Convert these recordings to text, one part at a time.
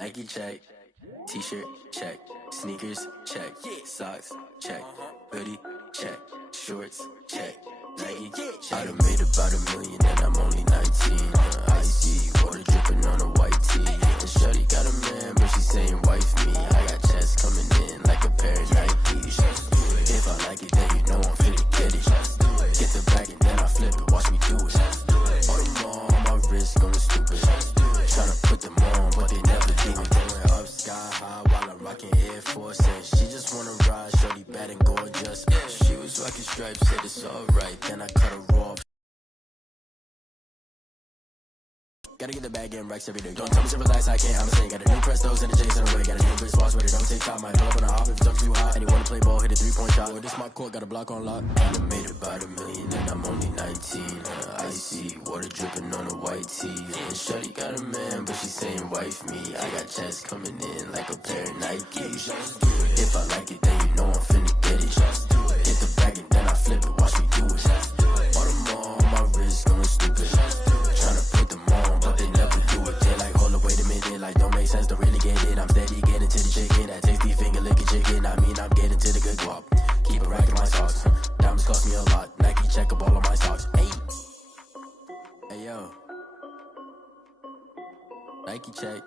Nike check, t-shirt check, sneakers check, socks check, hoodie check, shorts check, Nike check. I done made about $1 million and I'm only 19. Icy water dripping on a white tee. And shorty got a man, but she saying wife me. I got checks coming in like a pair of Nikes. If I like it, then you know I'm finna get it. Get the bag and then I flip it. Watch me do it. All them on my wrist going stupid. Tryna put them on, but they never do it. Going up sky high while I'm rocking Air Force. And she just wanna ride, shorty bad and gorgeous. She was rocking stripes, said it's alright. Then I cut her off. Gotta get the bag, getting racks every day. Don't tell me to relax, I can't, I'ma say. Got a new Prestos and the J's in the way. Got a new wrist watch, but it don't take time. Might pull up on a hop if it's too hot. And you wanna play ball, hit a 3-point shot. Or this my court, got a block on lock. I done made about $1 million and I'm only 19. Icy water dripping on a white tee. And shorty got a man, but she saying wife me. I got checks coming in like a pair of Nikes. If I like it, then you know I'm finna get it. Get the bag and then I flip it, watch me do it. All them on my wrist going stupid. Tryna put them on, but they never do it. They like, hold up, wait a minute, like don't make sense, don't really get it. I'm steady getting to the chicken, that tasty finger licking chicken. I mean, I'm getting to the good guap. Keep a rack in my socks. Diamonds cost me a lot. Nike check up all of my socks. Hey, hey yo, Nike check.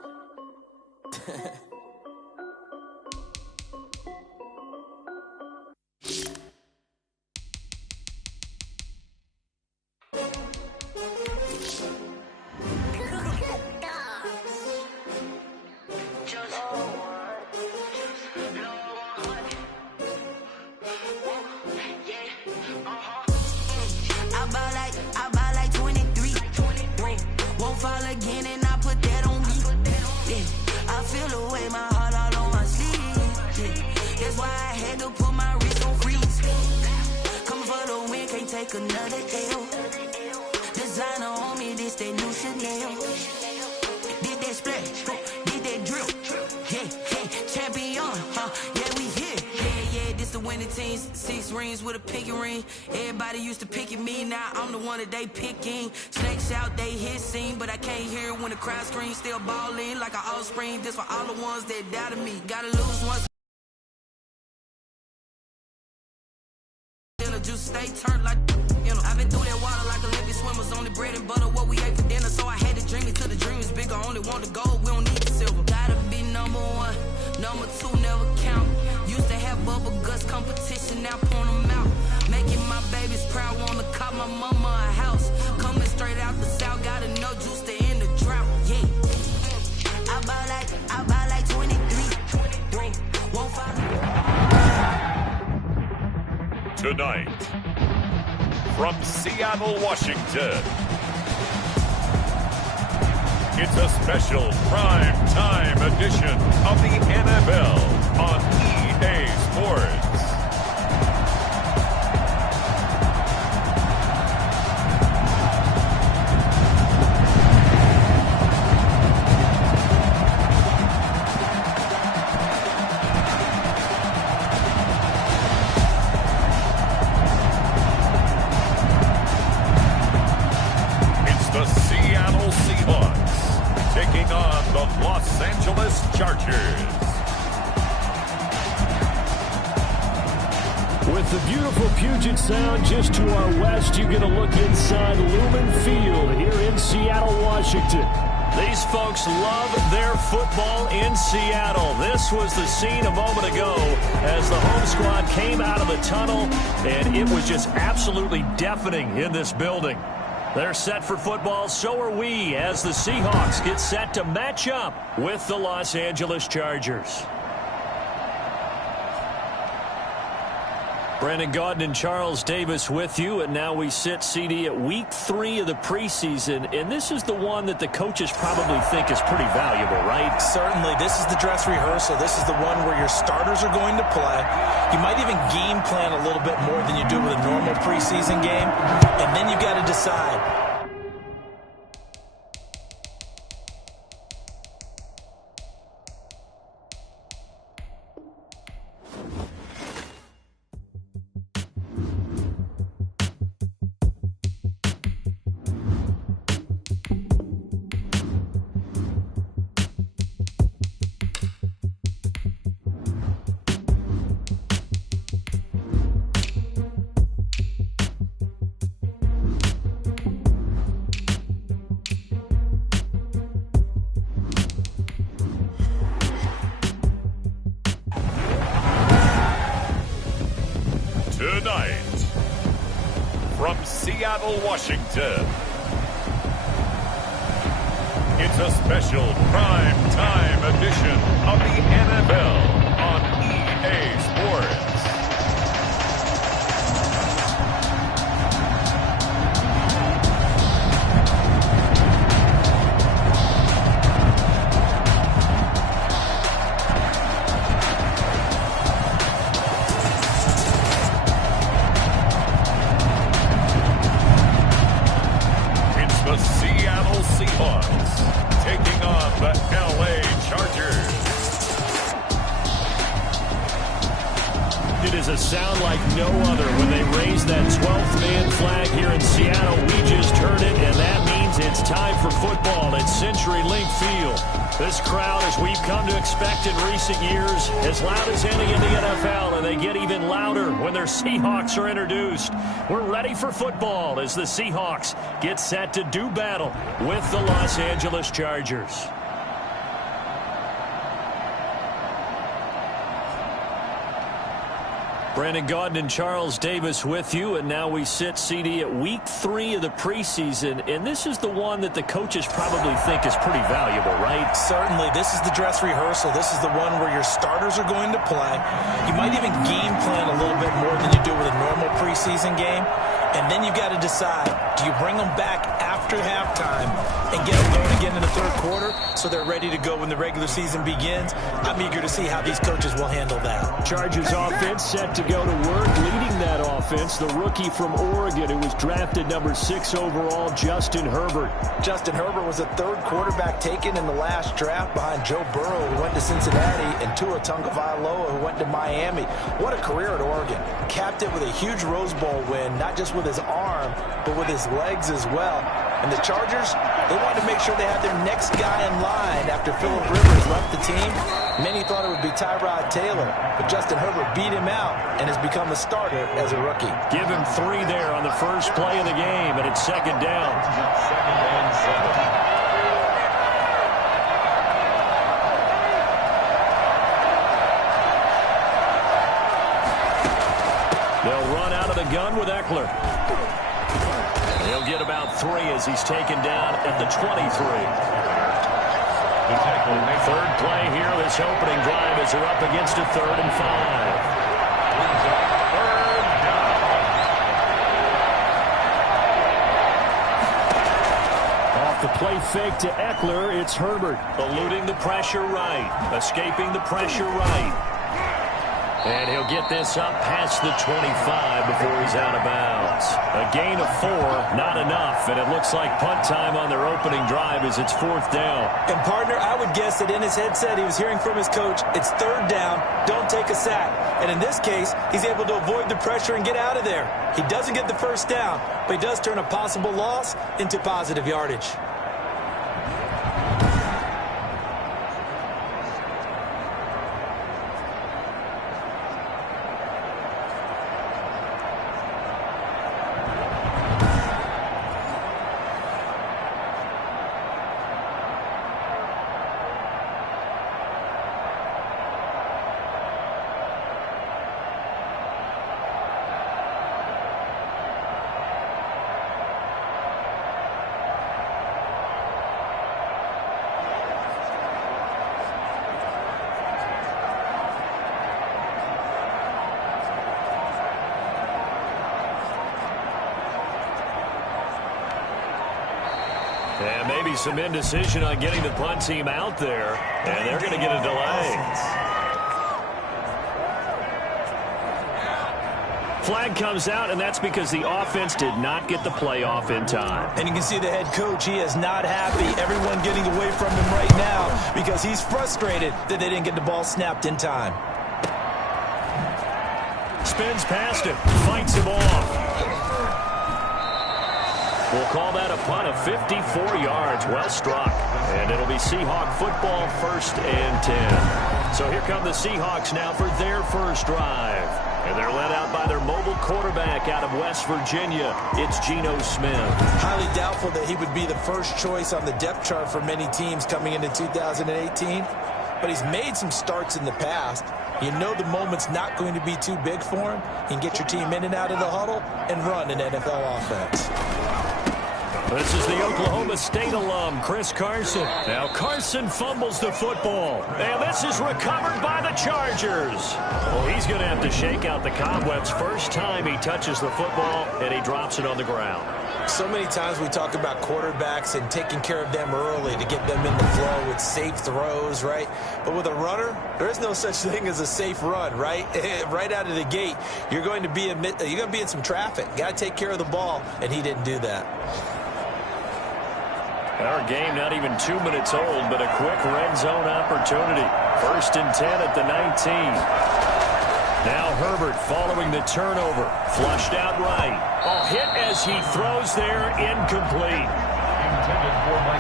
Another L. Designer on me, this that new Chanel. Did that splash, did that drill. Yeah, champion, yeah, we here. Yeah, this the winning teams. 6 rings with a pinky ring. Everybody used to picking me, now I'm the one that they picking. Snakes out, they hit scene, but I can't hear it when the crowd screams. Still balling like an offspring. This for all the ones that doubted me. Gotta lose once. Just stay turned like, you know, I've been through that water like Olympic swimmers. Only bread and butter, what we ate for dinner. So I had to dream it till the dream is bigger. Only want the gold, we don't need the silver. Gotta be number 1, number 2 never count. Used to have bubble guts competition, now point them out. Making my babies proud, wanna cop my mama a house. Coming straight out the south, gotta know juice to end the drought. Yeah, I buy like 23. Won't follow. Tonight, from Seattle, Washington, it's a special prime time edition of the NFL on EA Sports. The Seattle Seahawks taking on the Los Angeles Chargers. With the beautiful Puget Sound just to our west, you get a look inside Lumen Field here in Seattle, Washington. These folks love their football in Seattle. This was the scene a moment ago as the home squad came out of the tunnel, and it was just absolutely deafening in this building. They're set for football, so are we, as the Seahawks get set to match up with the Los Angeles Chargers. Brandon Gaudin and Charles Davis with you, and now we sit, CD, at week 3 of the preseason, and this is the one that the coaches probably think is pretty valuable, right? Certainly. This is the dress rehearsal. This is the one where your starters are going to play. You might even game plan a little bit more than you do with a normal preseason game, and then you got to decide. from Seattle, Washington. It's a special prime time edition of the NFL on EA Sports. The Seattle Seahawks taking on the LA Chargers. It is a sound like no other when they raise that 12th man flag here in Seattle. We just heard it, and that means it's time for football at CenturyLink Field. This crowd, as we've come to expect in recent years, as loud as any in the NFL, and they get even louder when their Seahawks are introduced. We're ready for football as the Seahawks get set to do battle with the Los Angeles Chargers. Brandon Gaudin and Charles Davis with you, and now we sit, CD, at week 3 of the preseason, and this is the one that the coaches probably think is pretty valuable, right? Certainly. This is the dress rehearsal. This is the one where your starters are going to play. You might even game plan a little bit more than you do with a normal preseason game, and then you got to decide, do you bring them back after halftime and get them going again in the third quarter so they're ready to go when the regular season begins? I'm eager to see how these coaches will handle that. Chargers offense set to go to work. Leading that offense, the rookie from Oregon who was drafted number 6 overall, Justin Herbert. Justin Herbert was the third quarterback taken in the last draft behind Joe Burrow, who went to Cincinnati, and Tua Tagovailoa, who went to Miami. What a career at Oregon. Capped it with a huge Rose Bowl win, not just with his arm, but with his legs as well. And the Chargers, they wanted to make sure they had their next guy in line after Phillip Rivers left the team. Many thought it would be Tyrod Taylor, but Justin Herbert beat him out and has become a starter as a rookie. Give him 3 there on the first play of the game, and it's second down. Second and 7. They'll run out of the gun with Eckler. He'll get about 3 as he's taken down at the 23. Third play here, this opening drive as they're up against a 3rd and 5. Off the play fake to Eckler, it's Herbert. Eluding the pressure right, escaping the pressure right. And he'll get this up past the 25 before he's out of bounds. A gain of 4, not enough, and it looks like punt time on their opening drive as it's 4th down. And, partner, I would guess that in his headset he was hearing from his coach, it's 3rd down, don't take a sack. And in this case, he's able to avoid the pressure and get out of there. He doesn't get the first down, but he does turn a possible loss into positive yardage. And maybe some indecision on getting the punt team out there. And they're going to get a delay. Flag comes out, and that's because the offense did not get the play off in time. And you can see the head coach, he is not happy. Everyone getting away from him right now because he's frustrated that they didn't get the ball snapped in time. Spins past him, fights him off. We'll call that a punt of 54 yards. Well struck. And it'll be Seahawk football, 1st and 10. So here come the Seahawks now for their first drive. And they're led out by their mobile quarterback out of West Virginia. It's Geno Smith. Highly doubtful that he would be the first choice on the depth chart for many teams coming into 2018. But he's made some starts in the past. You know the moment's not going to be too big for him. You can get your team in and out of the huddle and run an NFL offense. This is the Oklahoma State alum, Chris Carson. Now Carson fumbles the football. And this is recovered by the Chargers. Well, he's going to have to shake out the cobwebs first time he touches the football, and he drops it on the ground. So many times we talk about quarterbacks and taking care of them early to get them in the flow with safe throws, right? But with a runner, there is no such thing as a safe run, right? Right out of the gate, you're going to be in some traffic. Got to take care of the ball, and he didn't do that. Our game not even 2 minutes old, but a quick red zone opportunity. 1st and 10 at the 19. Now Herbert following the turnover. Flushed out right. Oh, hit as he throws there, incomplete.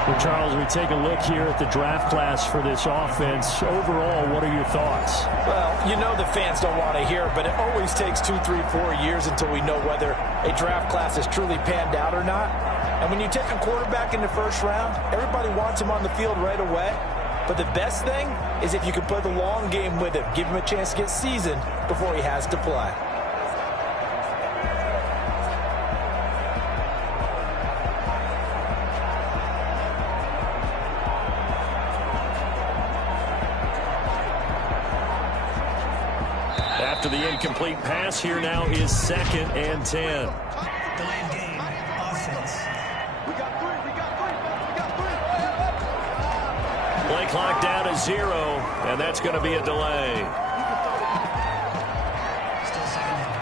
Well, Charles, we take a look here at the draft class for this offense. Overall, what are your thoughts? Well, you know the fans don't want to hear, but it always takes 2, 3, 4 years until we know whether a draft class is truly panned out or not. And when you take a quarterback in the first round, everybody wants him on the field right away. But the best thing is if you can play the long game with him, give him a chance to get seasoned before he has to play. After the incomplete pass, here now is 2nd and 10. Delayed game, offense. Play clock down to 0, and that's going to be a delay. Still second down.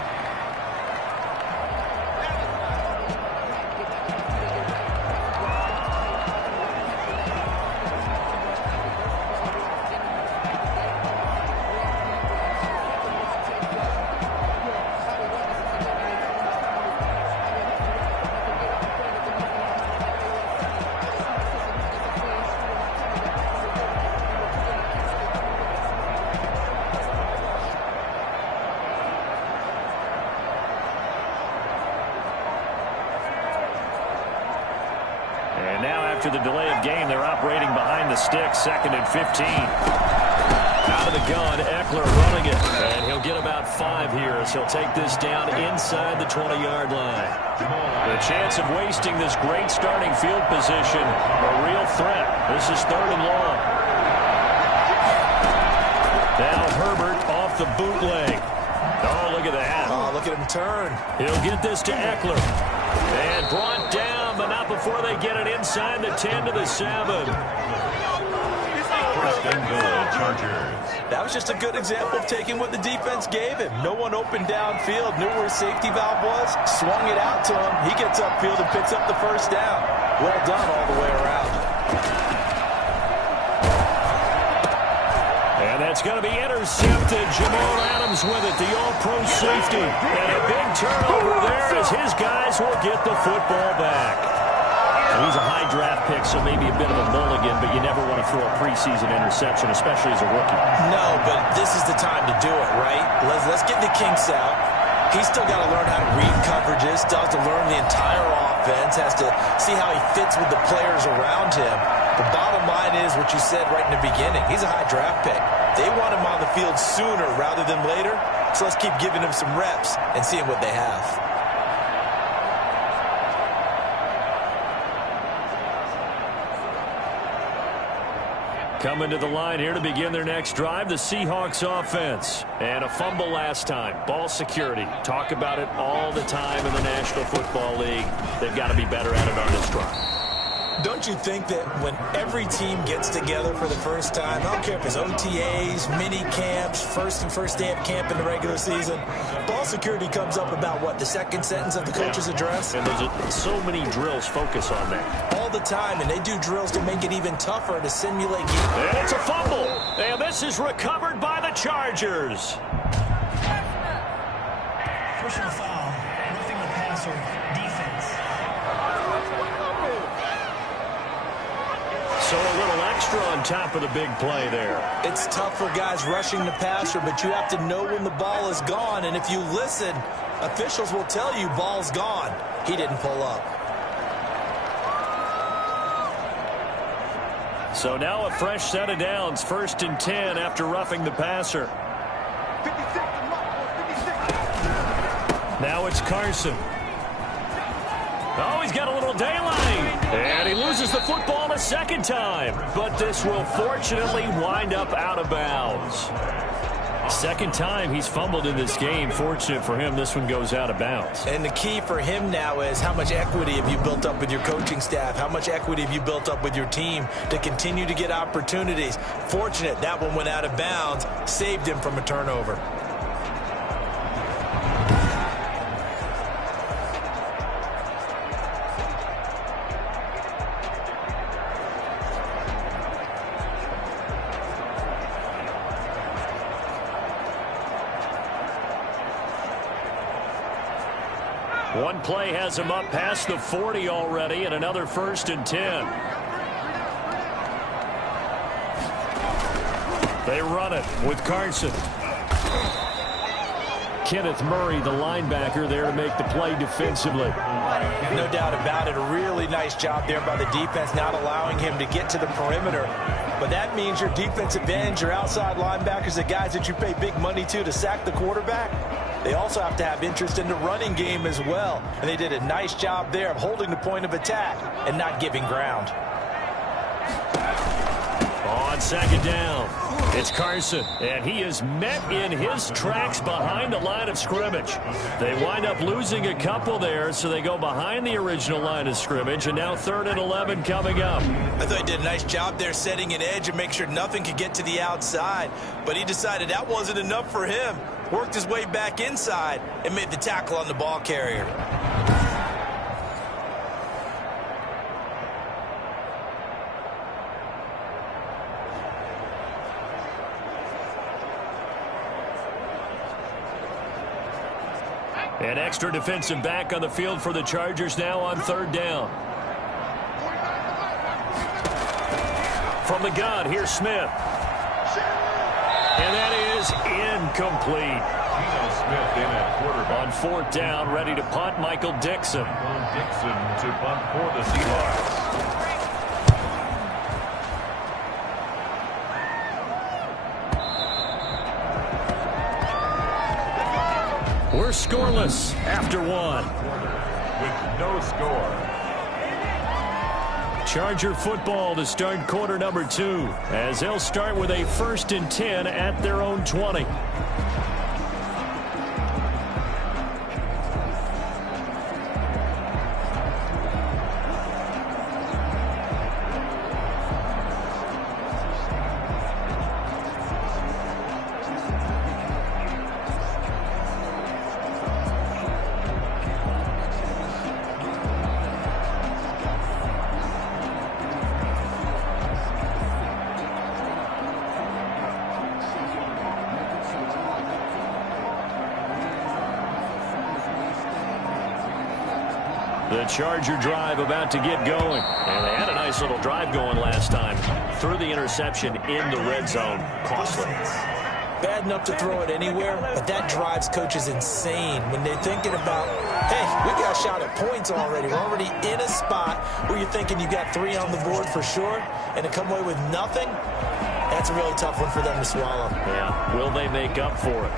And now after the delay of game, they're operating behind the stick, 2nd and 15. Out of the gun, Eckler running it. And he'll get about 5 here as he'll take this down inside the 20-yard line. The chance of wasting this great starting field position, a real threat. This is 3rd and long. Now Herbert off the bootleg. Oh, look at that. Oh, look at him turn. He'll get this to Eckler. And brought down, but not before they get it inside the 10 to the 7. That was just a good example of taking what the defense gave him. No one open downfield, knew where his safety valve was, swung it out to him. He gets upfield and picks up the first down. Well done all the way around. And that's going to be intercepted. Jamal Adams with it, the all-pro safety. And a big turnover there as his guys will get the football back. And he's a high draft pick, so maybe a bit of a mulligan, but you never want to throw a preseason interception, especially as a rookie. No, but this is the time to do it, right? Let's get the kinks out. He's still got to learn how to read coverages, still has to learn the entire offense, has to see how he fits with the players around him. The bottom line is what you said right in the beginning. He's a high draft pick. They want him on the field sooner rather than later, so let's keep giving him some reps and seeing what they have. Coming to the line here to begin their next drive, the Seahawks offense. And a fumble last time. Ball security. Talk about it all the time in the National Football League. They've got to be better at it on this drive. Don't you think that when every team gets together for the first time, I don't care if it's OTAs, mini camps, first day of camp in the regular season, ball security comes up about what, the second sentence of the coach's address? And there's so many drills focus on that. All the time, and they do drills to make it even tougher to simulate games. And it's a fumble. And this is recovered by the Chargers. Personal foul, roughing the passer, defense. So a little extra on top of the big play there. It's tough for guys rushing the passer, but you have to know when the ball is gone. And if you listen, officials will tell you ball's gone. He didn't pull up. So now a fresh set of downs, 1st and 10 after roughing the passer. Now it's Carson. Oh, he's got a little daylight. And he loses the football a second time. But this will fortunately wind up out of bounds. Second time he's fumbled in this game. Fortunate for him, this one goes out of bounds. And the key for him now is how much equity have you built up with your coaching staff? How much equity have you built up with your team to continue to get opportunities? Fortunate that one went out of bounds, saved him from a turnover. One play has him up past the 40 already, and another 1st and 10. They run it with Carson. Kenneth Murray, the linebacker, there to make the play defensively. No doubt about it. A really nice job there by the defense, not allowing him to get to the perimeter. But that means your defensive ends, your outside linebackers, the guys that you pay big money to sack the quarterback, they also have to have interest in the running game as well. And they did a nice job there of holding the point of attack and not giving ground. On second down, it's Carson, and he is met in his tracks behind the line of scrimmage. They wind up losing a couple there, so they go behind the original line of scrimmage, and now 3rd and 11 coming up. I thought he did a nice job there setting an edge and make sure nothing could get to the outside, but he decided that wasn't enough for him. Worked his way back inside and made the tackle on the ball carrier. An extra defensive back on the field for the Chargers now on 3rd down. From the gun, here's Smith. And that is incomplete. Smith in at quarterback. On 4th down, ready to punt, Michael Dixon. Dixon to punt for the Seahawks. We're scoreless after one. With no score. Charger football to start quarter number 2, as they'll start with a 1st and 10 at their own 20. The Charger drive about to get going. And they had a nice little drive going last time. Threw the interception in the red zone. Costly. Bad enough to throw it anywhere, but that drives coaches insane when they're thinking about, hey, we got a shot at points already. We're already in a spot where you're thinking you got 3 on the board for sure, and to come away with nothing, that's a really tough one for them to swallow. Yeah, will they make up for it?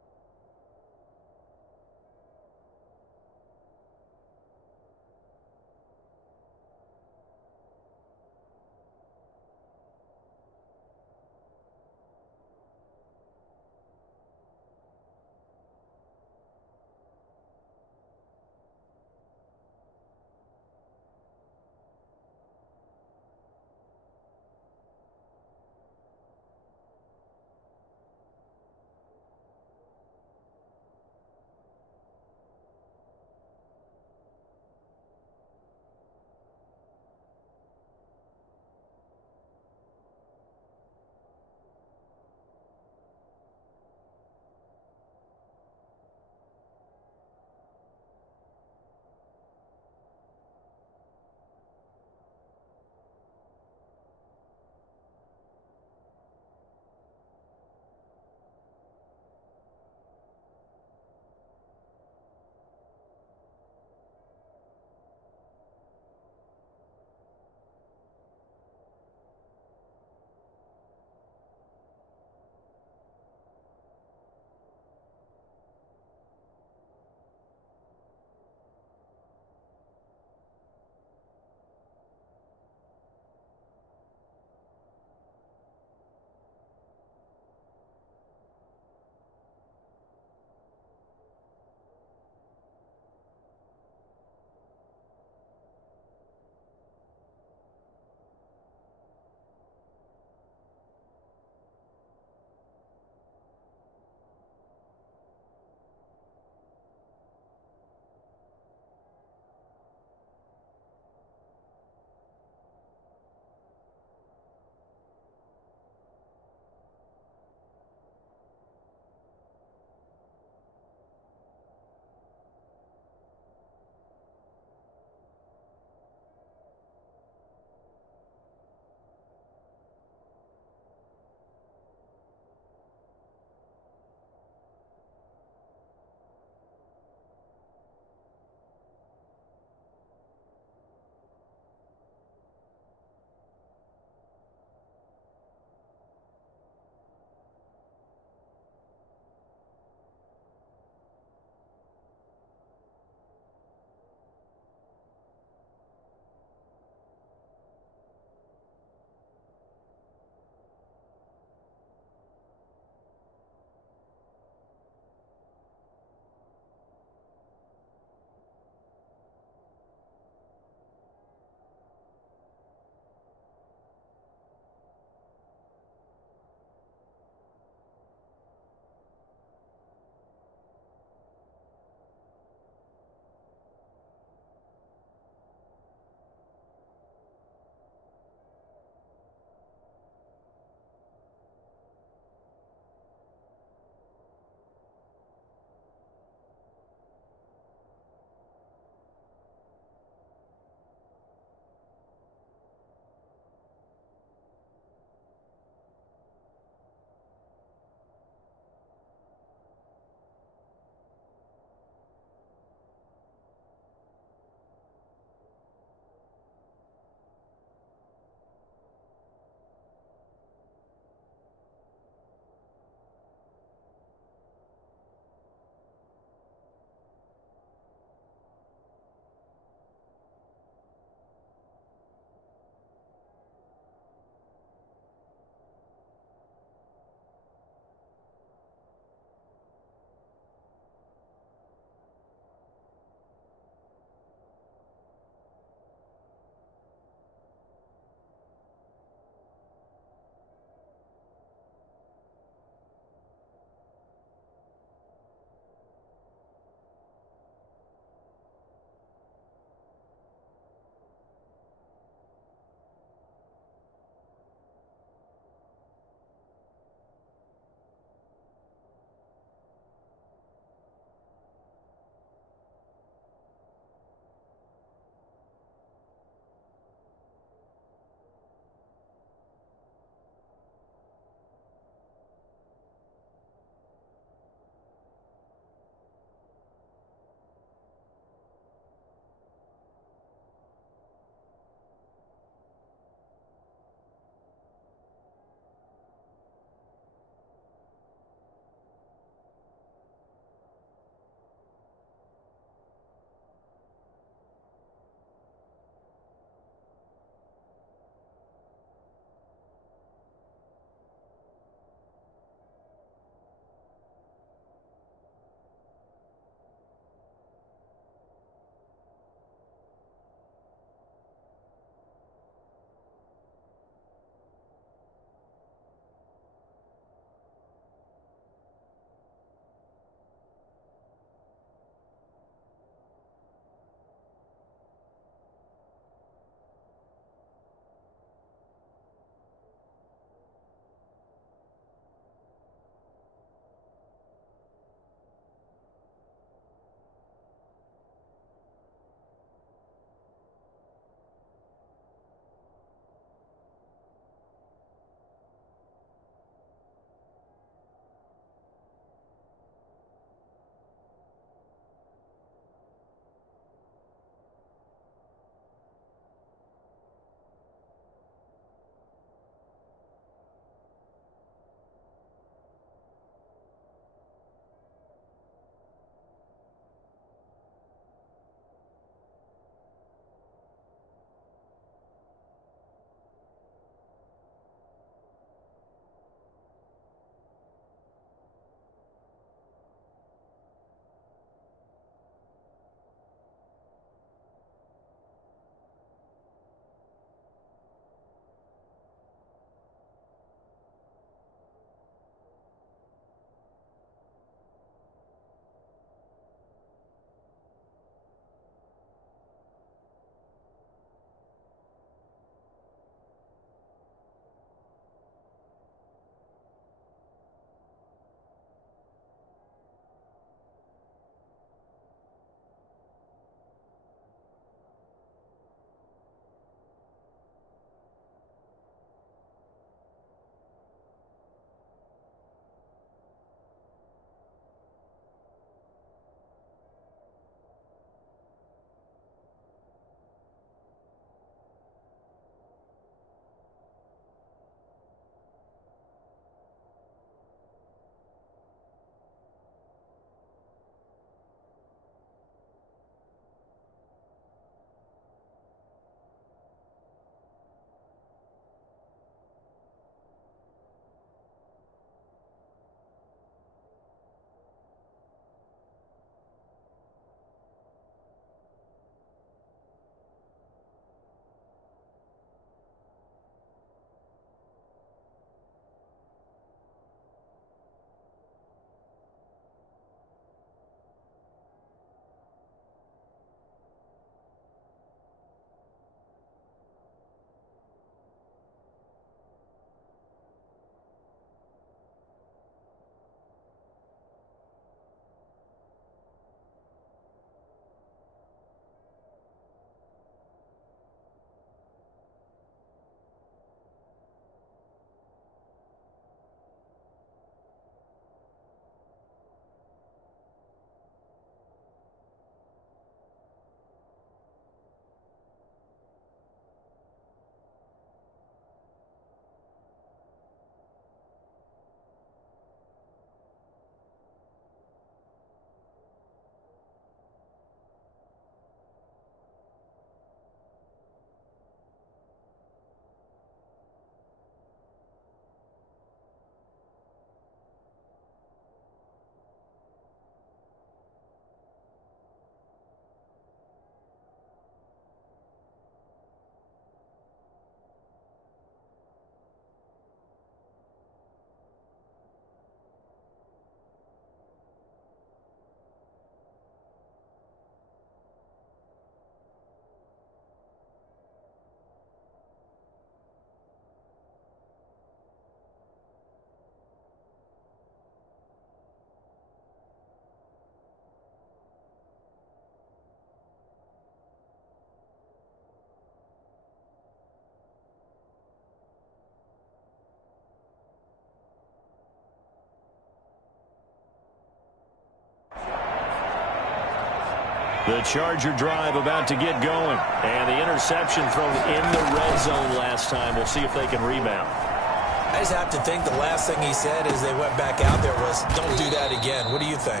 The Charger drive about to get going. And the interception thrown in the red zone last time. We'll see if they can rebound. I just have to think the last thing he said as they went back out there was, don't do that again. What do you think?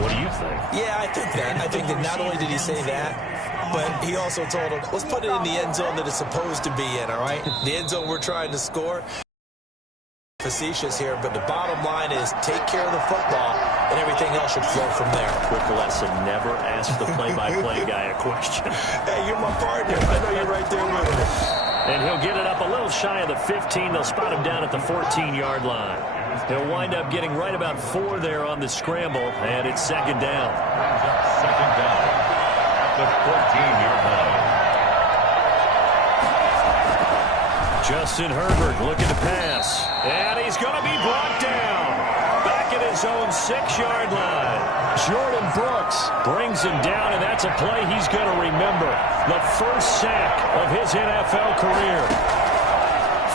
What do you think? Yeah, I think that. I think that not only did he say that, but he also told him, let's put it in the end zone that it's supposed to be in, all right? The end zone we're trying to score. Facetious here, but the bottom line is take care of the football, and everything else should flow from there. Quick lesson, never ask the play-by-play guy a question. Hey, you're my partner. I know you're right there with me. And he'll get it up a little shy of the 15. They'll spot him down at the 14-yard line. He'll wind up getting right about 4 there on the scramble, and it's second down. Second down at the 14-yard line. Justin Herbert looking to pass. And he's going to be brought down. Back at his own 6-yard line. Jordan Brooks brings him down, and that's a play he's going to remember. The first sack of his NFL career.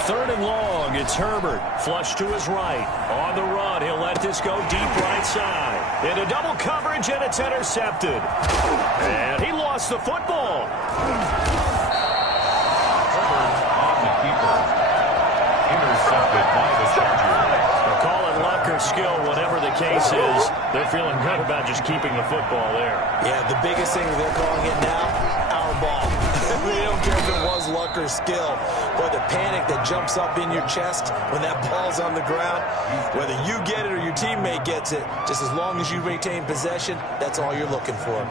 3rd and long. It's Herbert. Flush to his right. On the run. He'll let this go deep right side. Into double coverage, and it's intercepted. And he lost the football. Intercepted by the Chargers. They'll call it luck or skill, whatever the case is. They're feeling good about just keeping the football there. Yeah, the biggest thing they're calling it now, our ball. They don't care if it was luck or skill. But the panic that jumps up in your chest when that ball's on the ground, whether you get it or your teammate gets it, just as long as you retain possession, that's all you're looking for.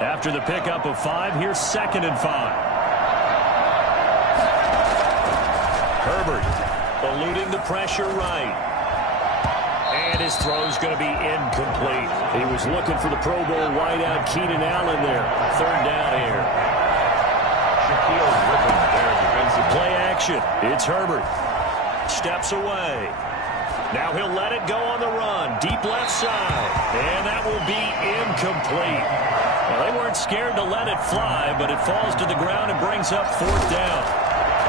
After the pickup of 5, here's 2nd and 5. Herbert eluding the pressure right. And his throw's going to be incomplete. He was looking for the Pro Bowl wideout Keenan Allen there. 3rd down here. Shaquille Griffin there, defensive Play action. It's Herbert. Steps away. Now he'll let it go on the run. Deep left side. And that will be incomplete. Well, they weren't scared to let it fly, but it falls to the ground and brings up 4th down.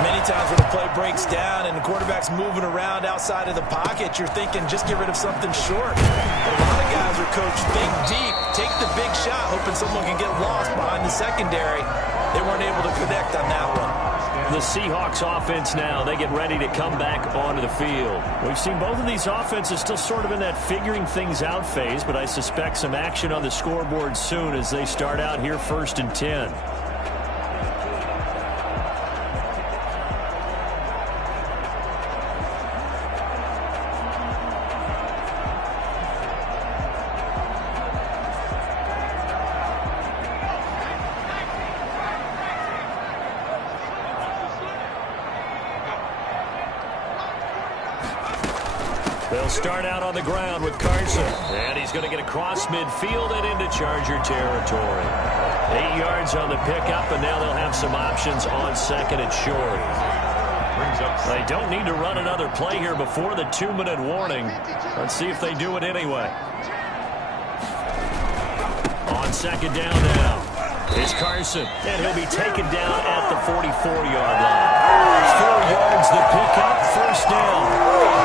Many times when the play breaks down and the quarterback's moving around outside of the pocket, you're thinking just get rid of something short. But a lot of guys are coached, think deep, take the big shot, hoping someone can get lost behind the secondary. They weren't able to connect on that one. The Seahawks offense now, they get ready to come back onto the field. We've seen both of these offenses still sort of in that figuring things out phase, but I suspect some action on the scoreboard soon as they start out here 1st and 10. They'll start out on the ground with Carson. And he's going to get across midfield and into Charger territory. 8 yards on the pickup, and now they'll have some options on 2nd and short. They don't need to run another play here before the 2-minute warning. Let's see if they do it anyway. On 2nd down now. It's Carson, and he'll be taken down at the 44-yard line. 4 yards the pickup, 1st down.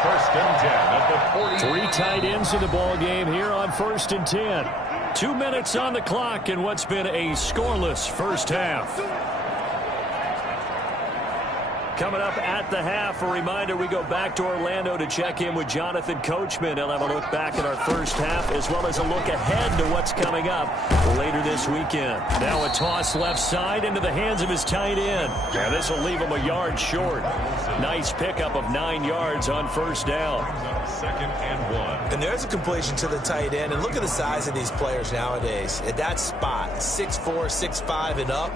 1st and 10 at the 40. 3 tight ends in the ball game here on 1st and 10. 2 minutes on the clock in what's been a scoreless first half. Coming up at the half, a reminder, we go back to Orlando to check in with Jonathan Coachman. He'll have a look back at our first half as well as a look ahead to what's coming up later this weekend. Now a toss left side into the hands of his tight end. And this will leave him a yard short. Nice pickup of 9 yards on 1st down. 2nd and 1. And there's a completion to the tight end. And look at the size of these players nowadays. At that spot, 6'4", 6'5", and up.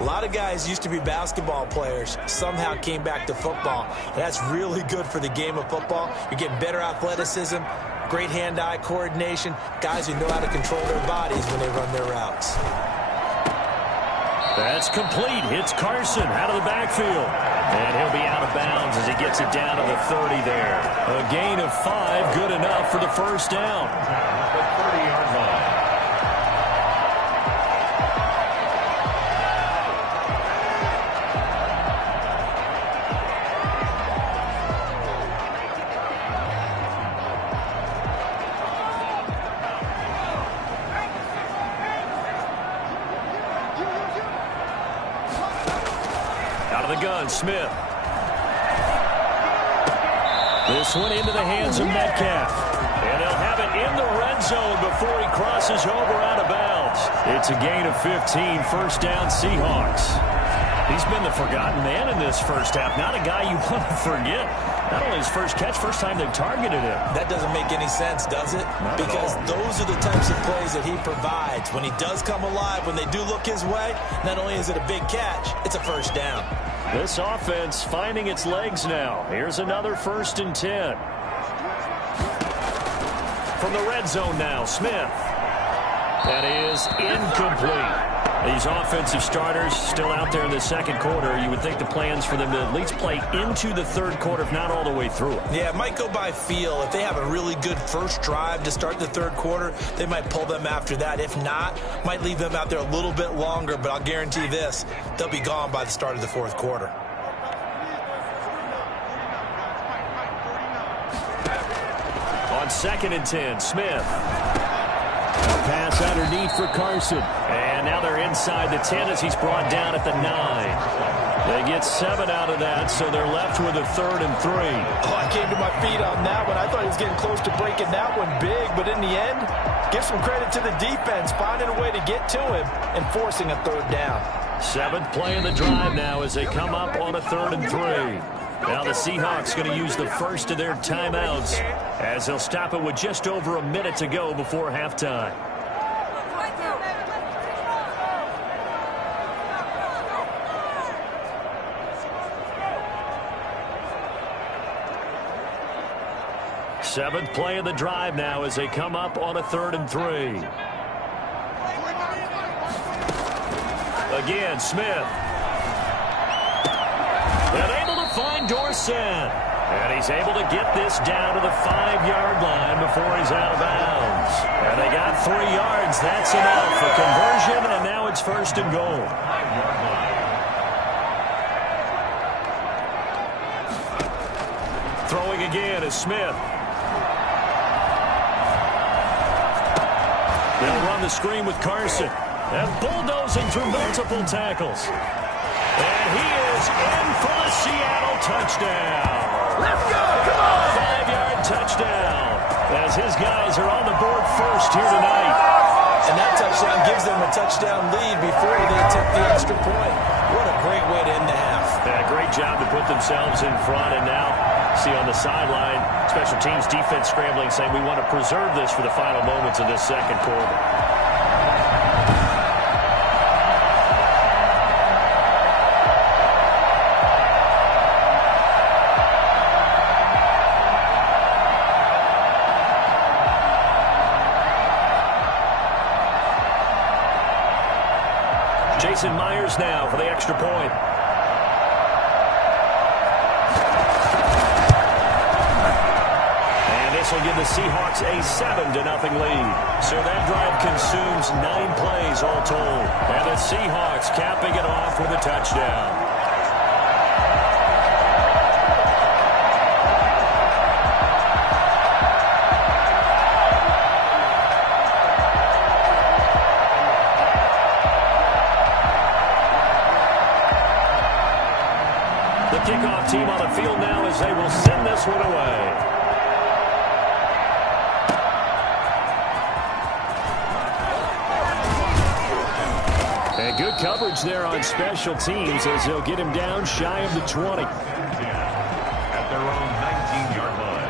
A lot of guys used to be basketball players, somehow came back to football. And that's really good for the game of football. You're getting better athleticism, great hand-eye coordination, guys who know how to control their bodies when they run their routes. That's complete. Hits Carson out of the backfield. And he'll be out of bounds as he gets it down to the 30 there. A gain of 5, good enough for the first down. The 30-yard line. Smith. This one into the hands of Metcalf. And he'll have it in the red zone before he crosses over out of bounds. It's a gain of 15, first down Seahawks. He's been the forgotten man in this first half. Not a guy you want to forget. Not only his first catch, first time they've targeted him. That doesn't make any sense, does it? Not because those are the types of plays that he provides. When he does come alive, when they do look his way, not only is it a big catch, it's a first down. This offense finding its legs now. Here's another 1st and 10. From the red zone now, Smith. That is incomplete. These offensive starters still out there in the second quarter. You would think the plans for them to at least play into the third quarter, if not all the way through it. Yeah, it might go by feel. If they have a really good first drive to start the third quarter, they might pull them after that. If not, might leave them out there a little bit longer, but I'll guarantee this, they'll be gone by the start of the fourth quarter. On 2nd and 10, Smith. Pass underneath for Carson. And now they're inside the 10 as he's brought down at the 9. They get 7 out of that, so they're left with a 3rd and 3. Oh, I came to my feet on that one. I thought he was getting close to breaking that one big, but in the end, give some credit to the defense, finding a way to get to him and forcing a 3rd down. 7th play of the drive now as they come up on a 3rd and 3. Now the Seahawks going to use the first of their timeouts as they'll stop it with just over a minute to go before halftime. Seventh play of the drive now as they come up on a 3rd and 3. Again, Smith. And able to find Dorsett. And he's able to get this down to the 5-yard line before he's out of bounds. And they got 3 yards. That's enough for conversion, and now it's 1st and goal. Throwing again is Smith. They'll run the screen with Carson. And bulldozing through multiple tackles. And he is in for the Seattle touchdown. Let's go! Come on! 5-yard touchdown. As his guys are on the board first here tonight. And that touchdown gives them a touchdown lead before they took the extra point. What a great way to end the half. Yeah, great job to put themselves in front. And now, see on the sideline, special teams defense scrambling, saying we want to preserve this for the final moments of this second quarter. Jason Myers now for the extra point. And this will give the Seahawks a 7-0 lead. So that drive consumes 9 plays all told. And the Seahawks capping it off with a touchdown. Kickoff team on the field now as they will send this one away. And good coverage there on special teams as they'll get him down shy of the 20. At their own 19-yard line.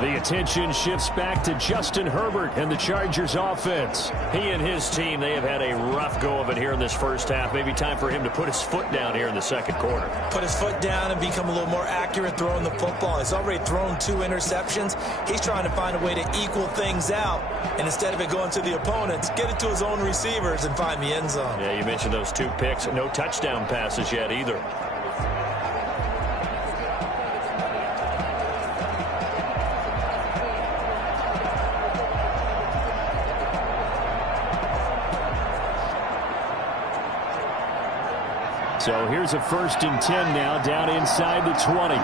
The attention shifts back to Justin Herbert and the Chargers offense. He and his team, they have had a rough go of it here in this first half. Maybe time for him to put his foot down here in the second quarter. Put his foot down and become a little more accurate throwing the football. He's already thrown 2 interceptions. He's trying to find a way to equal things out. And instead of it going to the opponents, get it to his own receivers and find the end zone. Yeah, you mentioned those 2 picks. No touchdown passes yet either. So here's a 1st and 10 now, down inside the 20.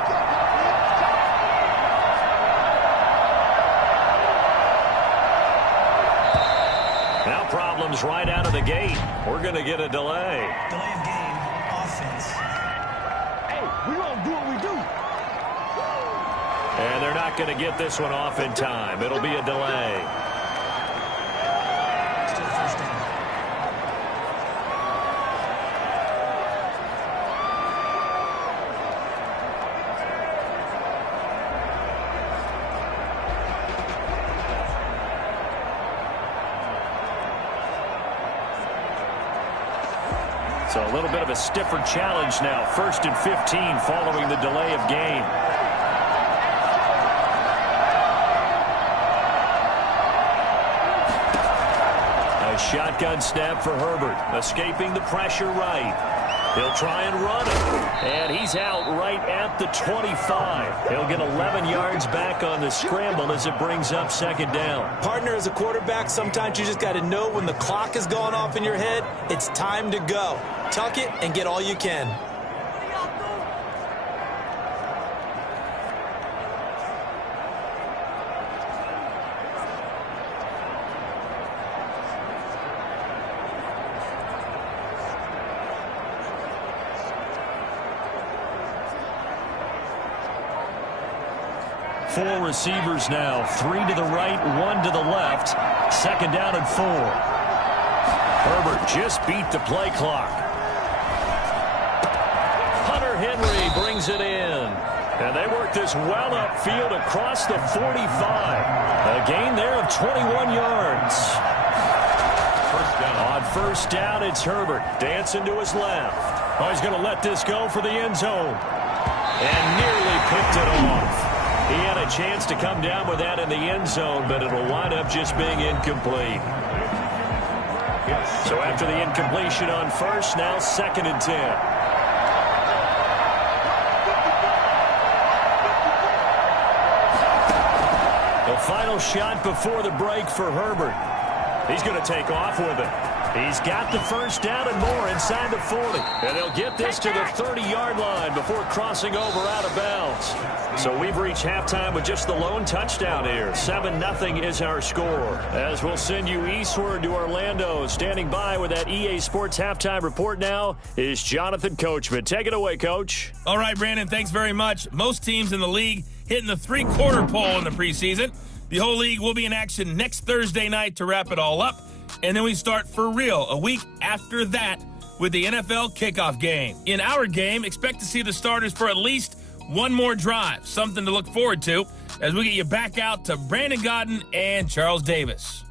Now problems right out of the gate. We're going to get a delay. Delay of game, offense. Hey, we gonna do what we do. And they're not going to get this one off in time. It'll be a delay. Still 1st down. So a little bit of a stiffer challenge now. 1st and 15 following the delay of game. A shotgun snap for Herbert. Escaping the pressure right. He'll try and run it. And he's out right at the 25. He'll get 11 yards back on the scramble as it brings up 2nd down. Partner, as a quarterback, sometimes you just got to know when the clock is going off in your head, it's time to go. Tuck it and get all you can. Four receivers now. 3 to the right, 1 to the left. 2nd down and 4. Herbert just beat the play clock. Hunter Henry brings it in. And they work this well upfield across the 45. A gain there of 21 yards. On 1st down, it's Herbert. Dancing to his left. Oh, he's going to let this go for the end zone. And nearly picked it off. He had a chance to come down with that in the end zone, but it'll wind up just being incomplete. So after the incompletion on 1st, now 2nd and 10. The final shot before the break for Herbert. He's going to take off with it. He's got the 1st down and more inside the 40. And they'll get this to the 30-yard line before crossing over out of bounds. So we've reached halftime with just the lone touchdown here. 7-0 is our score. As we'll send you eastward to Orlando. Standing by with that EA Sports halftime report now is Jonathan Coachman. Take it away, Coach. All right, Brandon, thanks very much. Most teams in the league hitting the 3-quarter pole in the preseason. The whole league will be in action next Thursday night to wrap it all up. And then we start for real a week after that with the NFL kickoff game. In our game, expect to see the starters for at least one more drive. Something to look forward to as we get you back out to Brandon Godden and Charles Davis.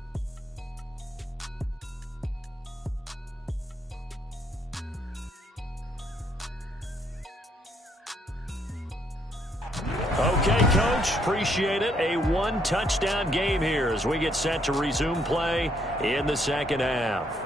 Okay, Coach. Appreciate it. A 1-touchdown game here as we get set to resume play in the 2nd half.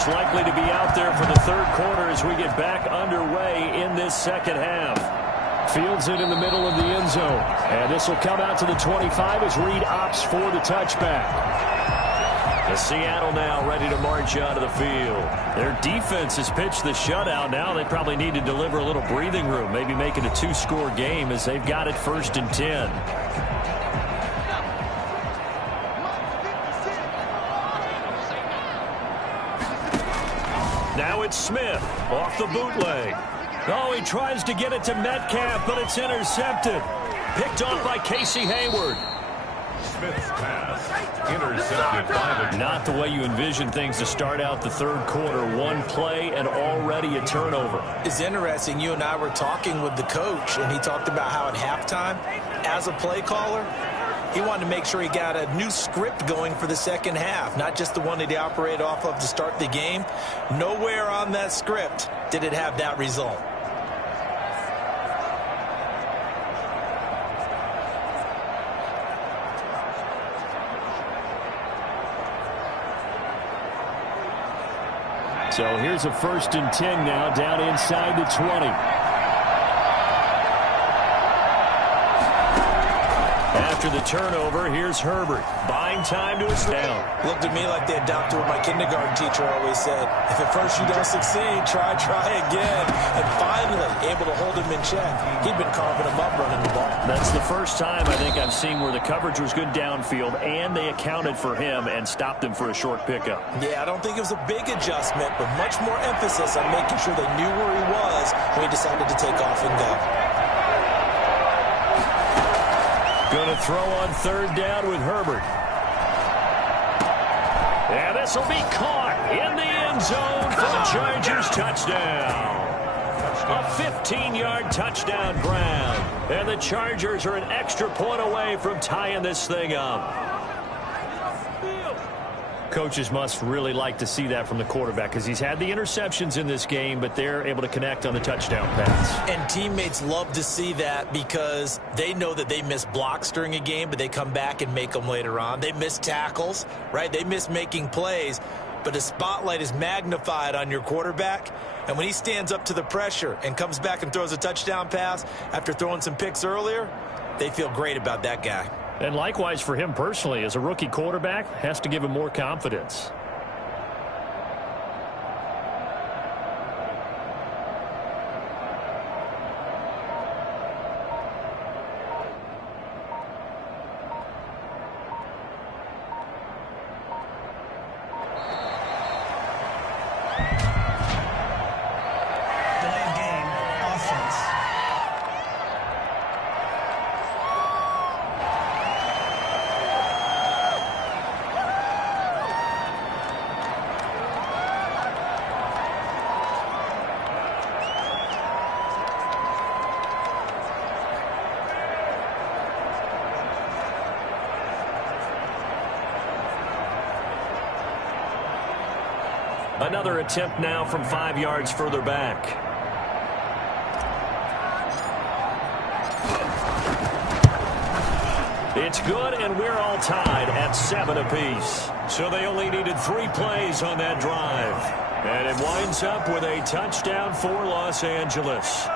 starters likely to be out there for the third quarter as we get back underway in this second half. Fields it in the middle of the end zone. And this will come out to the 25 as Reed opts for the touchback. The Seattle now ready to march out of the field. Their defense has pitched the shutout. Now they probably need to deliver a little breathing room, maybe make it a two-score game as they've got it 1st and 10. Now it's Smith off the bootleg. Oh, he tries to get it to Metcalf, but it's intercepted. Picked off by Casey Hayward. Smith's pass intercepted by the... Not the way you envision things to start out the third quarter. One play and already a turnover. It's interesting. You and I were talking with the coach, and he talked about how at halftime, as a play caller, he wanted to make sure he got a new script going for the second half, not just the one that he operated off of to start the game. Nowhere on that script did it have that result. So here's a 1st and 10 now down inside the 20. After the turnover, here's Herbert. Buying time to his down. Looked at me like they adopted what my kindergarten teacher always said. If at first you don't succeed, try again. And finally, able to hold him in check. He'd been carving him up running the ball. That's the first time I think I've seen where the coverage was good downfield and they accounted for him and stopped him for a short pickup. Yeah, I don't think it was a big adjustment, but much more emphasis on making sure they knew where he was when he decided to take off and go. Going to throw on 3rd down with Herbert. And this will be caught in the end zone for the Chargers touchdown. A 15-yard touchdown ground. And the Chargers are an extra point away from tying this thing up. Coaches must really like to see that from the quarterback because he's had the interceptions in this game, but they're able to connect on the touchdown pass. And teammates love to see that because they know that they miss blocks during a game, but they come back and make them later on. They miss tackles, right? They miss making plays, but the spotlight is magnified on your quarterback. And when he stands up to the pressure and comes back and throws a touchdown pass after throwing some picks earlier, they feel great about that guy. And likewise for him personally, as a rookie quarterback, has to give him more confidence. Delayed game, offense. Another attempt now from 5 yards further back. It's good, and we're all tied at 7 apiece. So they only needed 3 plays on that drive. And it winds up with a touchdown for Los Angeles.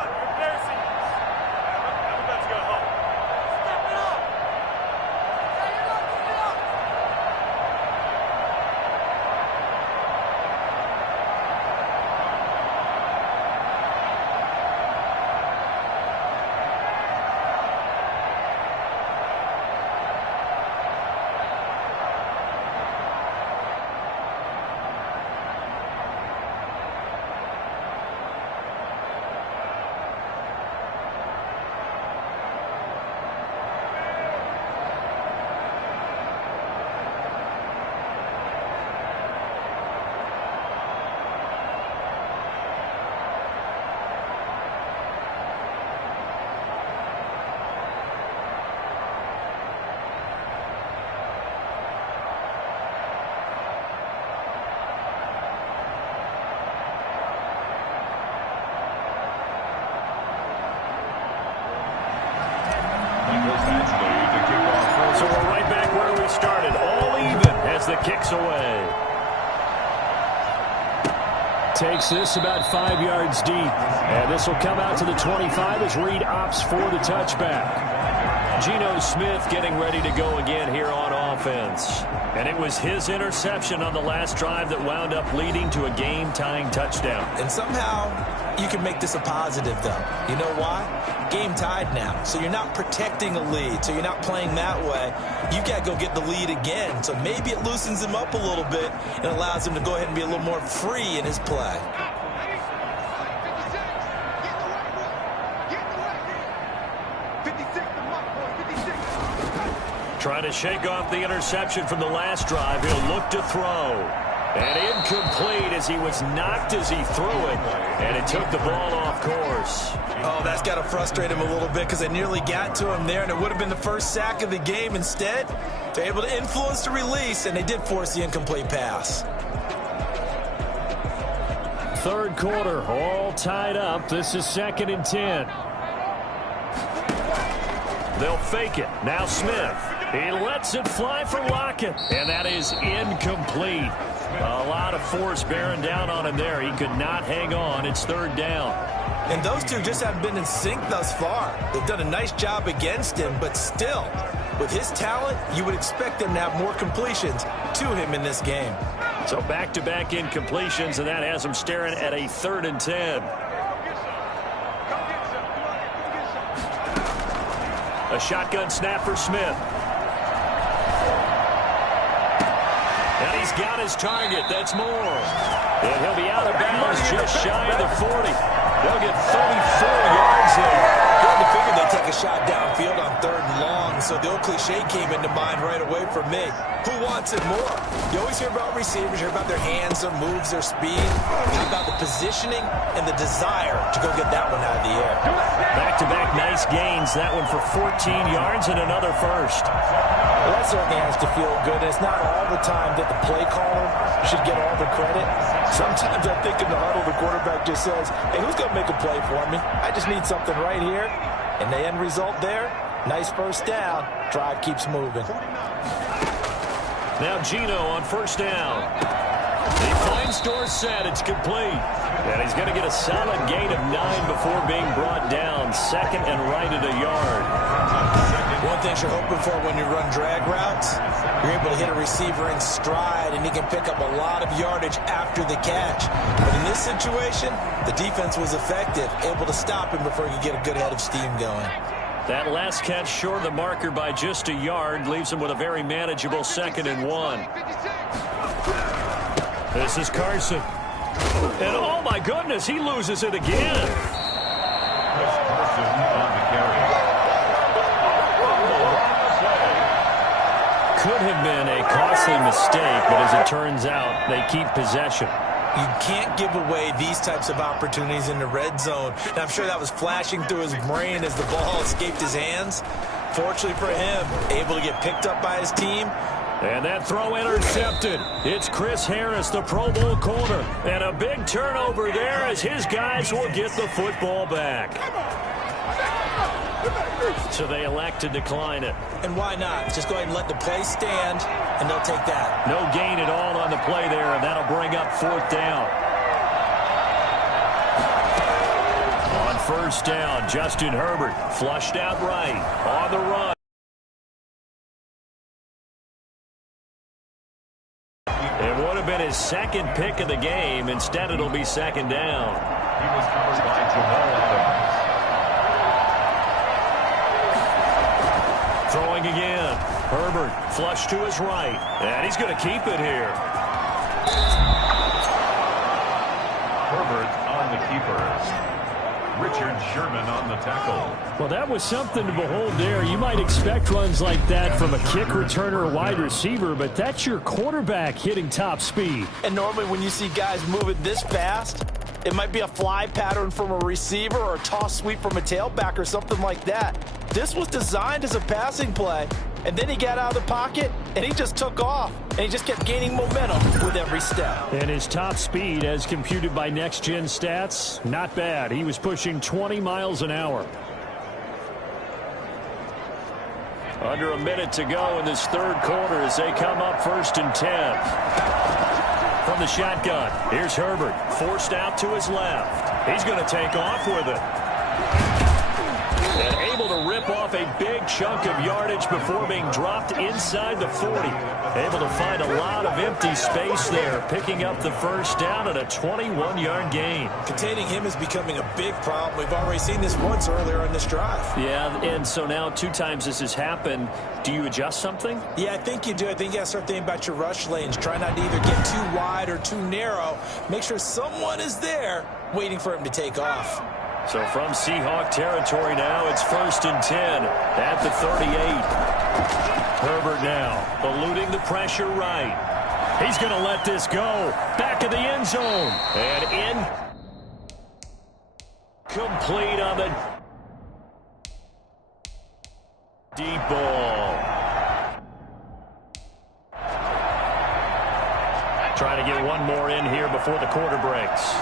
So we're right back where we started, all even as the kick's away. Takes this about 5 yards deep. And this will come out to the 25 as Reed opts for the touchback. Geno Smith getting ready to go again here on offense. And it was his interception on the last drive that wound up leading to a game-tying touchdown. And somehow you can make this a positive, though. You know why? Game tied now. So you're not protecting a lead. So you're not playing that way. You've got to go get the lead again. So maybe it loosens him up a little bit and allows him to go ahead and be a little more free in his play. Trying to shake off the interception from the last drive. He'll look to throw. And incomplete as he was knocked as he threw it. And it took the ball off course. Oh, that's got to frustrate him a little bit because it nearly got to him there, and it would have been the first sack of the game. Instead, they're able to influence the release, and they did force the incomplete pass. Third quarter, all tied up. This is 2nd and 10. They'll fake it. Now Smith. He lets it fly for Lockett, and that is incomplete. A lot of force bearing down on him there. He could not hang on. It's 3rd down. And those two just haven't been in sync thus far. They've done a nice job against him, but still, with his talent, you would expect them to have more completions to him in this game. So back-to-back incompletions, and that has him staring at a 3rd and 10. A shotgun snap for Smith. And he's got his target. That's more. And he'll be out of bounds just shy of the 40. They'll get 34 yards there. Good to figure they'd take a shot downfield on 3rd and long, so the old cliche came into mind right away for me. Who wants it more? You always hear about receivers, you hear about their hands, their moves, their speed. It's about the positioning and the desire to go get that one out of the air. Back-to-back nice gains. That one for 14 yards and another first. Well, that certainly has to feel good. It's not all the time that the play caller should get all the credit. Sometimes I think in the huddle, the quarterback just says, hey, who's going to make a play for me? I just need something right here. And the end result there, nice first down. Drive keeps moving. Now Geno on 1st down. He finds Dorsett. It's complete. And he's going to get a solid gain of 9 before being brought down. 2nd and right at a yard. One thing you're hoping for when you run drag routes, you're able to hit a receiver in stride, and he can pick up a lot of yardage after the catch. But in this situation, the defense was effective, able to stop him before he could get a good head of steam going. That last catch short of the marker by just a yard leaves him with a very manageable 2nd and 1. This is Carson. And oh my goodness, he loses it again. Could have been a costly mistake, but as it turns out, they keep possession. You can't give away these types of opportunities in the red zone. And I'm sure that was flashing through his brain as the ball escaped his hands. Fortunately for him, able to get picked up by his team. And that throw intercepted. It's Chris Harris, the Pro Bowl corner. And a big turnover there as his guys will get the football back. So they elect to decline it. And why not? Just go ahead and let the play stand, and they'll take that. No gain at all on the play there, and that'll bring up 4th down. On 1st down, Justin Herbert flushed out right on the run. It would have been his 2nd pick of the game. Instead, it'll be 2nd down. He was covered by Jamal Adams. Throwing again. Herbert flush to his right. And he's going to keep it here. Herbert on the keepers. Richard Sherman on the tackle. Well, that was something to behold there. You might expect runs like that from a kick returner or wide receiver, but that's your quarterback hitting top speed. And normally when you see guys moving this fast, it might be a fly pattern from a receiver or a toss sweep from a tailback or something like that. This was designed as a passing play, and then he got out of the pocket, and he just took off, and he just kept gaining momentum with every step. And his top speed, as computed by Next Gen Stats, not bad. He was pushing 20 miles an hour. Under a minute to go in this 3rd quarter as they come up 1st and 10. From the shotgun, here's Herbert, forced out to his left. He's going to take off with it. And able to rip off a big chunk of yardage before being dropped inside the 40. Able to find a lot of empty space there, picking up the first down at a 21-yard gain. Containing him is becoming a big problem. We've already seen this once earlier in this drive. Yeah, and so now 2 times this has happened. Do you adjust something? Yeah, I think you do. I think you got to start thinking about your rush lanes. Try not to either get too wide or too narrow. Make sure someone is there waiting for him to take off. So from Seahawk territory now, it's 1st and 10 at the 38. Herbert now eluding the pressure right. He's going to let this go. Back of the end zone. And in. Complete on the deep ball. Trying to get one more in here before the quarter breaks.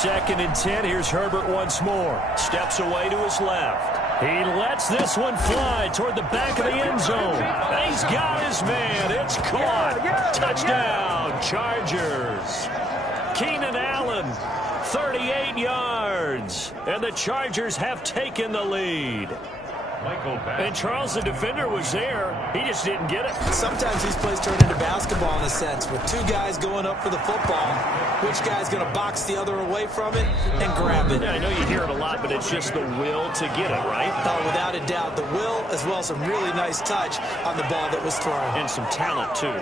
2nd and 10. Here's Herbert once more. Steps away to his left. He lets this one fly toward the back of the end zone. He's got his man. It's caught. Touchdown, Chargers. Keenan Allen, 38 yards. And the Chargers have taken the lead. And Charles, the defender, was there. He just didn't get it. Sometimes these plays turn into basketball in a sense, with 2 guys going up for the football. Which guy's going to box the other away from it and grab it? Yeah, I know you hear it a lot, but it's just the will to get it, right? Oh, without a doubt. The will, as well as some really nice touch on the ball that was thrown. And some talent, too.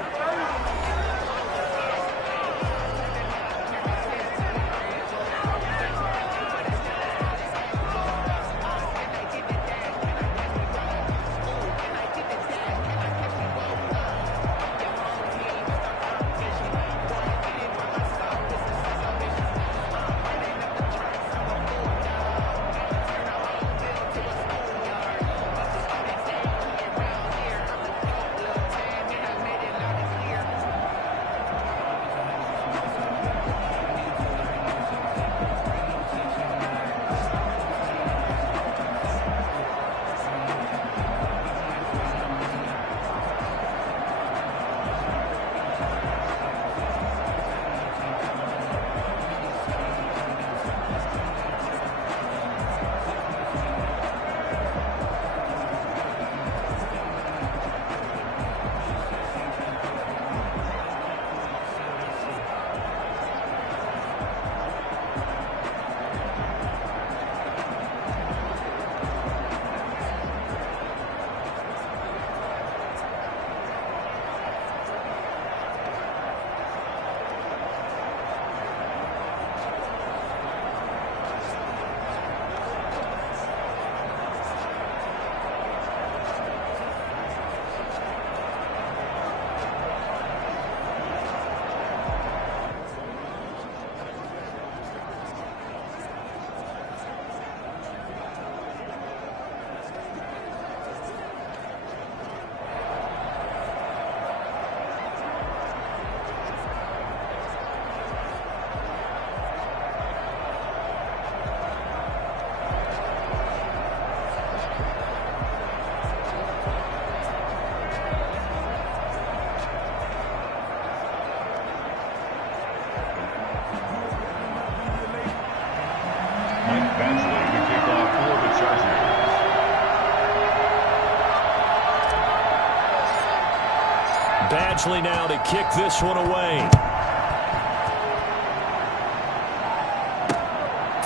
Badgley now to kick this one away.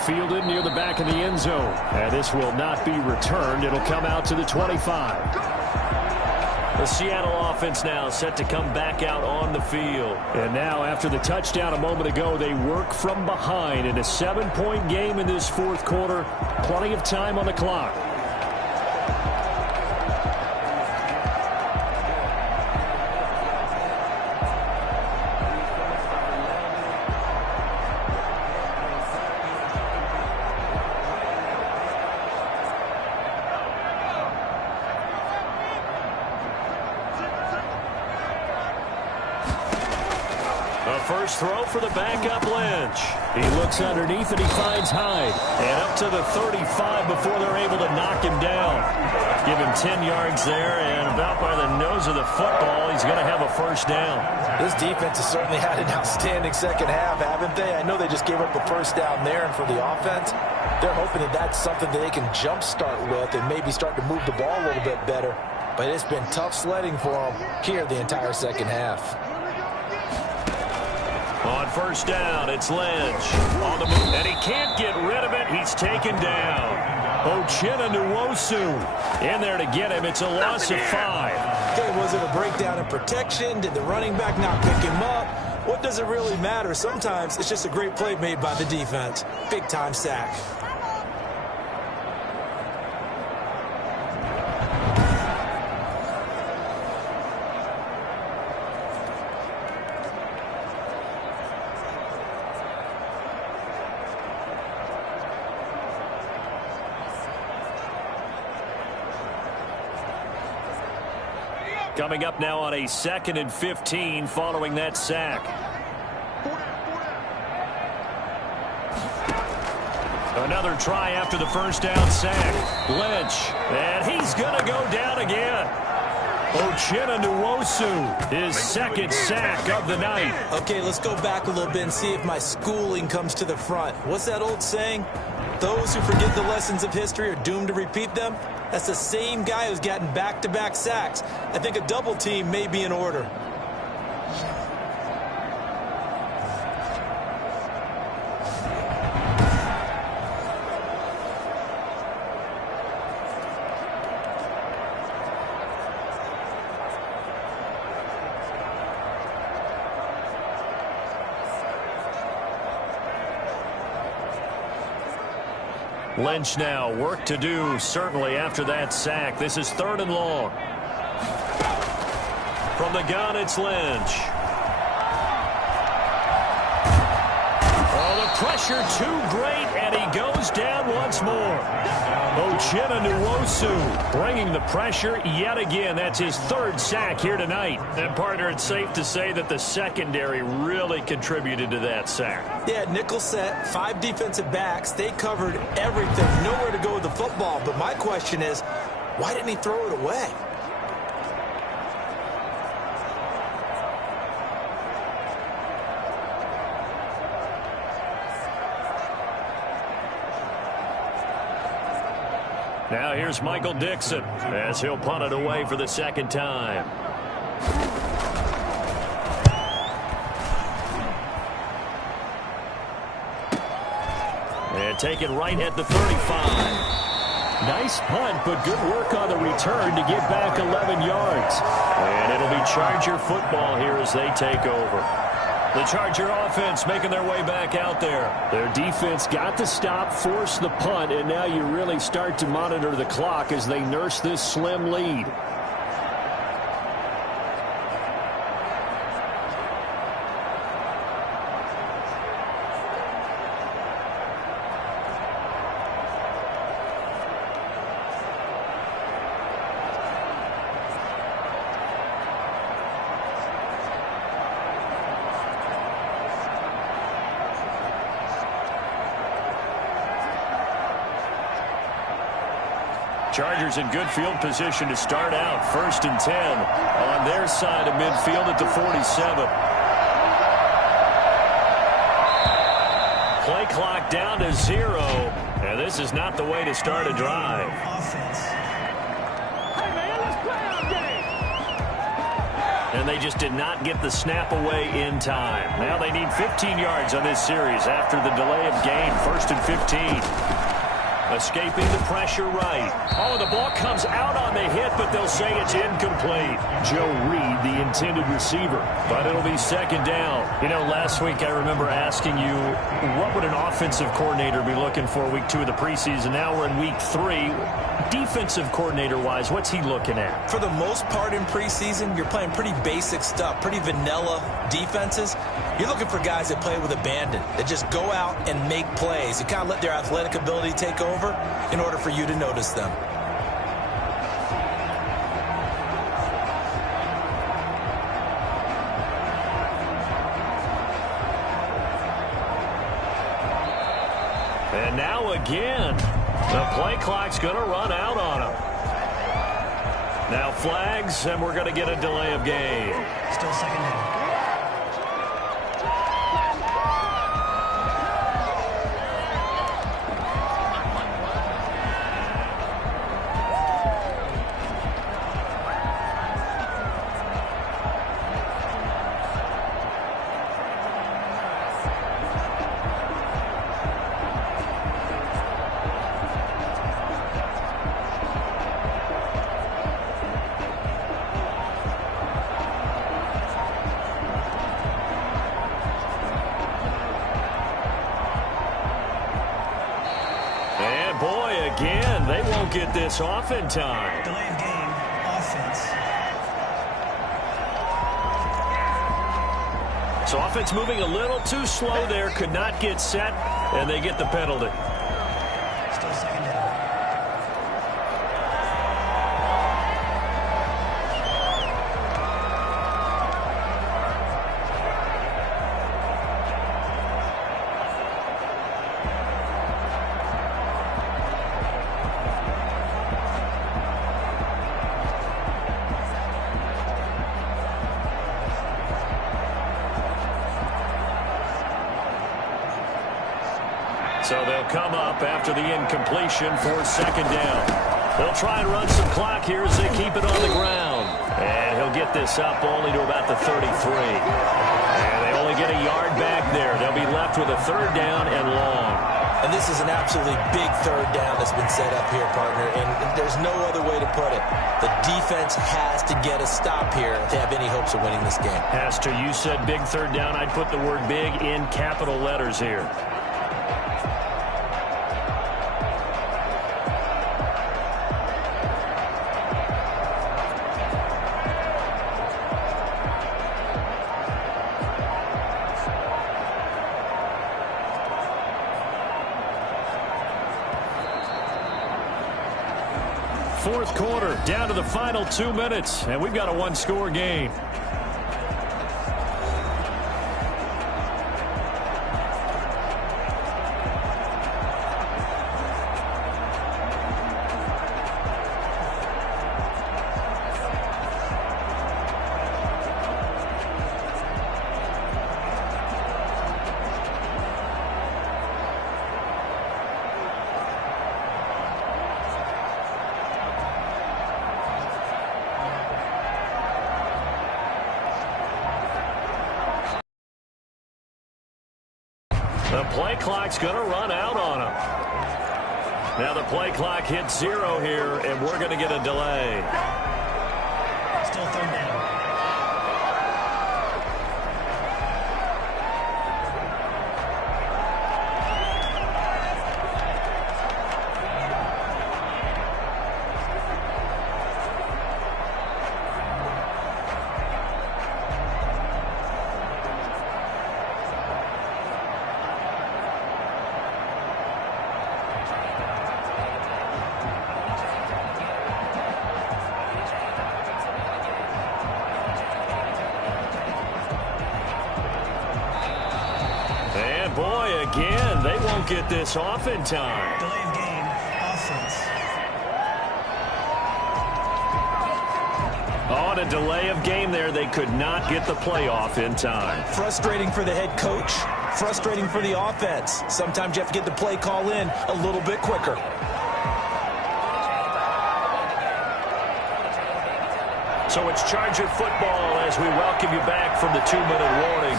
Fielded near the back of the end zone. And this will not be returned. It'll come out to the 25. The Seattle offense now set to come back out on the field. And now after the touchdown a moment ago, they work from behind in a 7-point game in this 4th quarter. Plenty of time on the clock. first throw for the backup Lynch. He looks underneath and he finds Hyde. And up to the 35 before they're able to knock him down. Give him 10 yards there, and about by the nose of the football, he's going to have a first down. This defense has certainly had an outstanding second half, haven't they? I know they just gave up a first down there, and for the offense, they're hoping that that's something that they can jumpstart with and maybe start to move the ball a little bit better. But it's been tough sledding for them here the entire second half. On first down, it's Lynch on the move, and he can't get rid of it. He's taken down. Uchenna Nwosu in there to get him. It's a loss of 5. Okay, was it a breakdown in protection? Did the running back not pick him up? What does it really matter? Sometimes it's just a great play made by the defense. Big-time sack. Coming up now on a 2nd and 15 following that sack. Another try after the first down sack. Lynch, and he's going to go down again. Uchenna Nwosu, his 2nd sack of the night. Okay, let's go back a little bit and see if my schooling comes to the front. What's that old saying? Those who forget the lessons of history are doomed to repeat them. That's the same guy who's gotten back-to-back sacks. I think a double team may be in order. Lynch now, work to do, certainly, after that sack. This is 3rd and long. From the gun, it's Lynch. Oh, the pressure too great, and he goes down once more. Uchenna Nwosu bringing the pressure yet again. That's his 3rd sack here tonight. And, partner, it's safe to say that the secondary really contributed to that sack. Yeah, nickel set, 5 defensive backs. They covered everything. Nowhere to go with the football. But my question is, why didn't he throw it away? Now here's Michael Dixon as he'll punt it away for the 2nd time. And taken right at the 35. Nice punt, but good work on the return to get back 11 yards. And it'll be Charger football here as they take over. The Charger offense making their way back out there. Their defense got the stop, forced the punt, and now you really start to monitor the clock as they nurse this slim lead. Chargers in good field position to start out. 1st and 10 on their side of midfield at the 47. Play clock down to 0. And this is not the way to start a drive. And they just did not get the snap away in time. Now they need 15 yards on this series after the delay of game. 1st and 15. Escaping the pressure right. Oh, the ball comes out on the hit, but they'll say it's incomplete. Joe Reed, the intended receiver. But it'll be 2nd down. You know, last week I remember asking you, what would an offensive coordinator be looking for week 2 of the preseason? Now we're in week 3. Defensive coordinator-wise, what's he looking at? For the most part in preseason, you're playing pretty basic stuff, pretty vanilla defenses. You're looking for guys that play with abandon, that just go out and make plays. You kind of let their athletic ability take over in order for you to notice them. again. The play clock's going to run out on him. Now flags, and we're going to get a delay of game. Still second down. Again, they won't get this off in time. Delay of game, offense. So offense moving a little too slow there, could not get set, and they get the penalty. Still second down. So they'll come up after the incompletion for second down. They'll try and run some clock here as they keep it on the ground. And he'll get this up only to about the 33. And they only get a yard back there. They'll be left with a third down and long. And this is an absolutely big third down that's been set up here, partner. And there's no other way to put it. The defense has to get a stop here to have any hopes of winning this game. Pastor, you said big third down. I'd put the word big in capital letters here. Fourth quarter, down to the final 2 minutes, and we've got a one-score game. The play clock's going to run out on them. Now the play clock hits 0 here, and we're going to get a delay. Still third down. Boy, again, they won't get this off in time. Delay of game, offense. On a delay of game there, they could not get the play off in time. Frustrating for the head coach, frustrating for the offense. Sometimes you have to get the play call in a little bit quicker. So it's Charger football as we welcome you back from the 2-minute warning.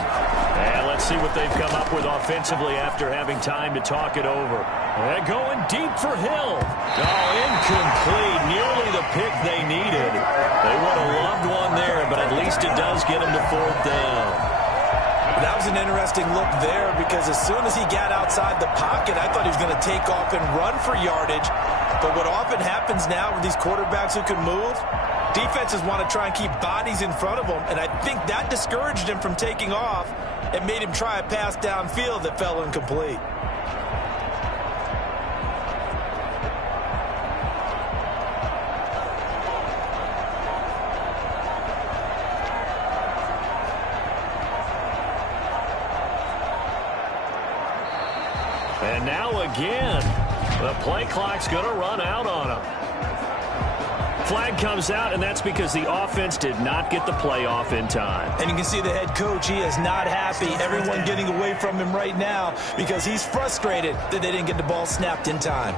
And let's see what they've come up with offensively after having time to talk it over. They're going deep for Hill. Oh, incomplete. Nearly the pick they needed. They would have loved one there, but at least it does get them to fourth down. That was an interesting look there because as soon as he got outside the pocket, I thought he was going to take off and run for yardage. But what often happens now with these quarterbacks who can move, defenses want to try and keep bodies in front of them, and I think that discouraged him from taking off and made him try a pass downfield that fell incomplete. And now again, The play clock's going to run out on him. Flag comes out, and that's because the offense did not get the play off in time. And you can see the head coach, he is not happy. Everyone getting away from him right now because he's frustrated that they didn't get the ball snapped in time.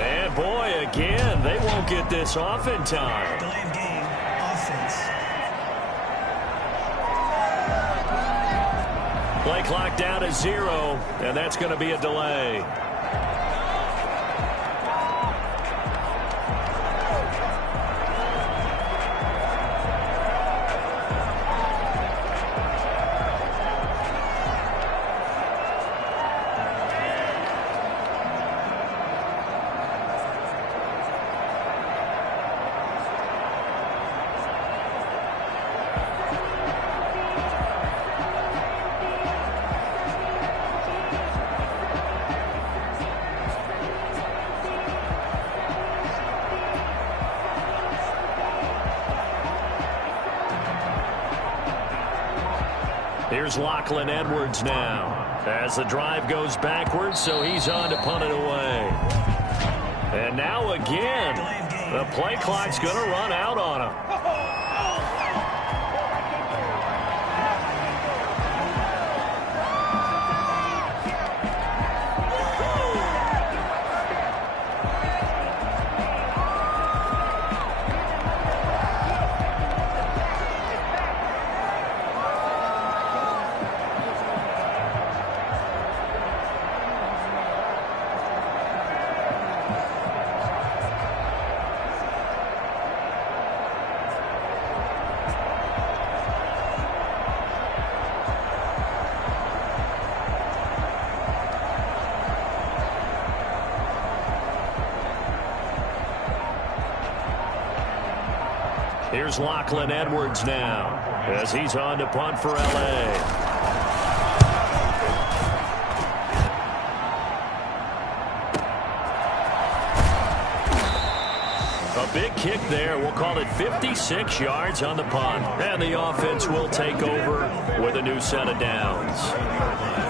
And boy, again, they won't get this off in time. Delay of game, offense. Play clock down to 0, and that's going to be a delay. Here's Lachlan Edwards now as the drive goes backwards, so he's on to punt it away. And now again, the play clock's going to run out on him. Here's Lachlan Edwards now as he's on to punt for L.A. A big kick there. We'll call it 56 yards on the punt. And the offense will take over with a new set of downs.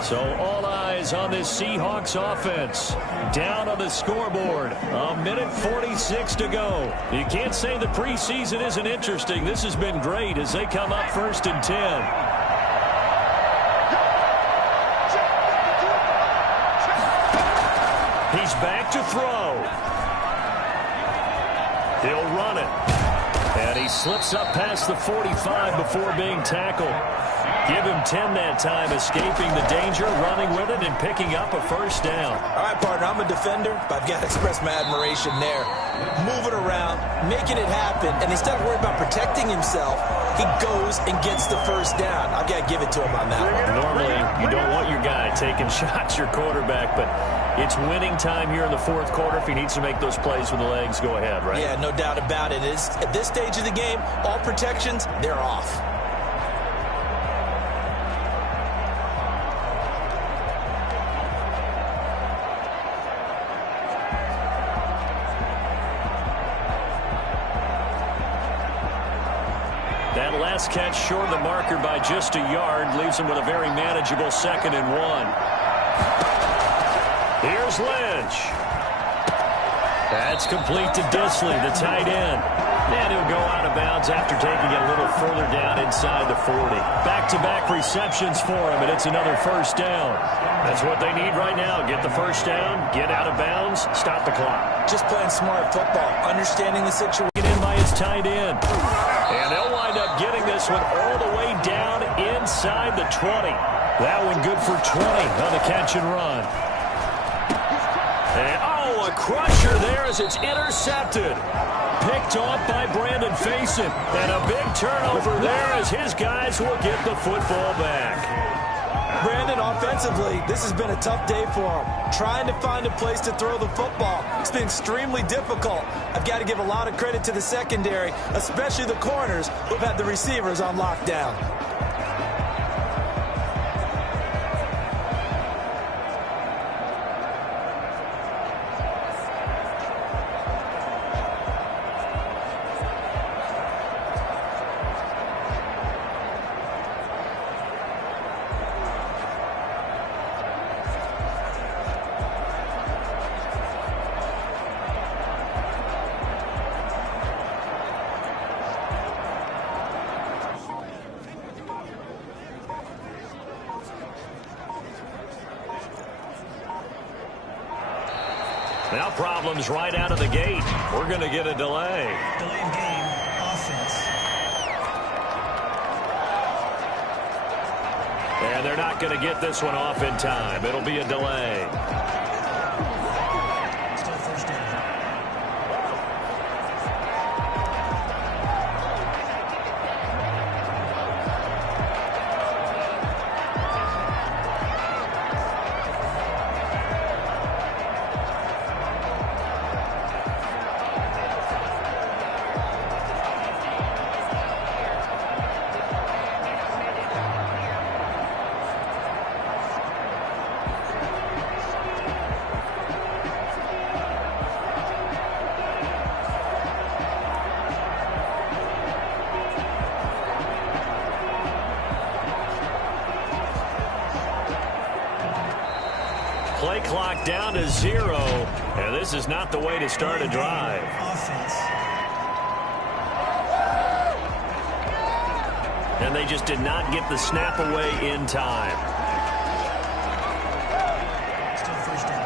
So all eyes on this Seahawks offense. Down on the scoreboard. A minute 46 to go. You can't say the preseason isn't interesting. This has been great as they come up 1st and 10. He's back to throw. He'll run it. And he slips up past the 45 before being tackled. Give him 10 that time, escaping the danger, running with it, and picking up a first down. All right, partner, I'm a defender, but I've got to express my admiration there. Moving around, making it happen, and instead of worrying about protecting himself, he goes and gets the first down. I've got to give it to him on that one. Normally, you don't want your guy taking shots, your quarterback, but it's winning time here in the 4th quarter. If he needs to make those plays with the legs, go ahead, right? Yeah, no doubt about it. At this stage of the game, all protections, they're off. That last catch short of the marker by just a yard leaves him with a very manageable 2nd and 1. Here's Lynch. That's complete to Disley, the tight end. And he'll go out of bounds after taking it a little further down inside the 40. Back-to-back receptions for him, and it's another first down. That's what they need right now. Get the first down, get out of bounds, stop the clock. Just playing smart football, understanding the situation. In by his tight end. And they'll wind up getting this one all the way down inside the 20. That one good for 20 on the catch and run. And, a crusher there as it's intercepted. Picked off by Brandon Faison. And a big turnover there as his guys will get the football back. Brandon, offensively, this has been a tough day for him. Trying to find a place to throw the football. It's been extremely difficult. I've got to give a lot of credit to the secondary, especially the corners who've had the receivers on lockdown. Now problems right out of the gate. We're going to get a delay. Delay of game, offense. And they're not going to get this one off in time. It'll be a delay. Still first down. Play clock down to 0, and this is not the way to start a drive. Offense. And they just did not get the snap away in time. Still first down.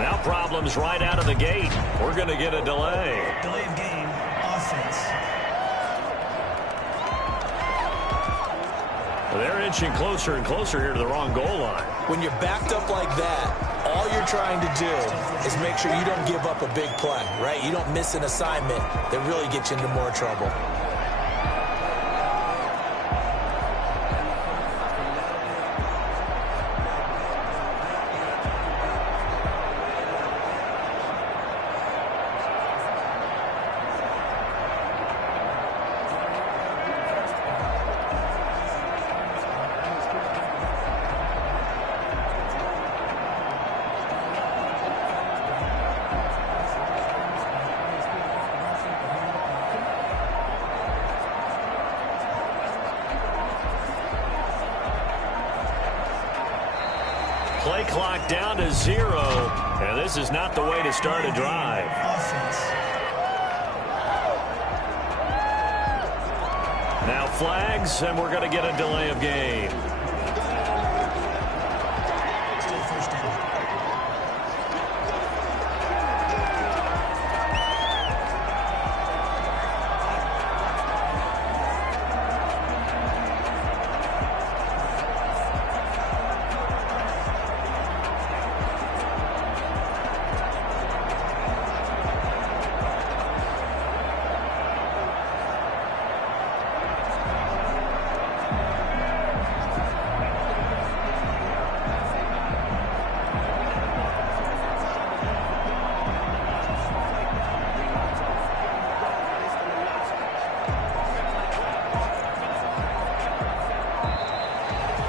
Now problems right out of the gate. We're going to get a delay. Delay of game, offense. They're inching closer and closer here to the wrong goal line. When you're backed up like that, all you're trying to do is make sure you don't give up a big play, right? You don't miss an assignment that really gets you into more trouble. Play clock down to 0, and this is not the way to start a drive. Offense. Now flags, and we're going to get a delay of game. Still first down.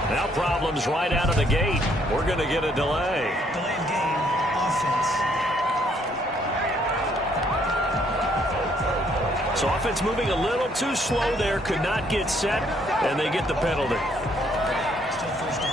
Now problems right out of the gate. We're going to get a delay. Delay of game, offense. So offense moving a little too slow there, could not get set, and they get the penalty. Still first down.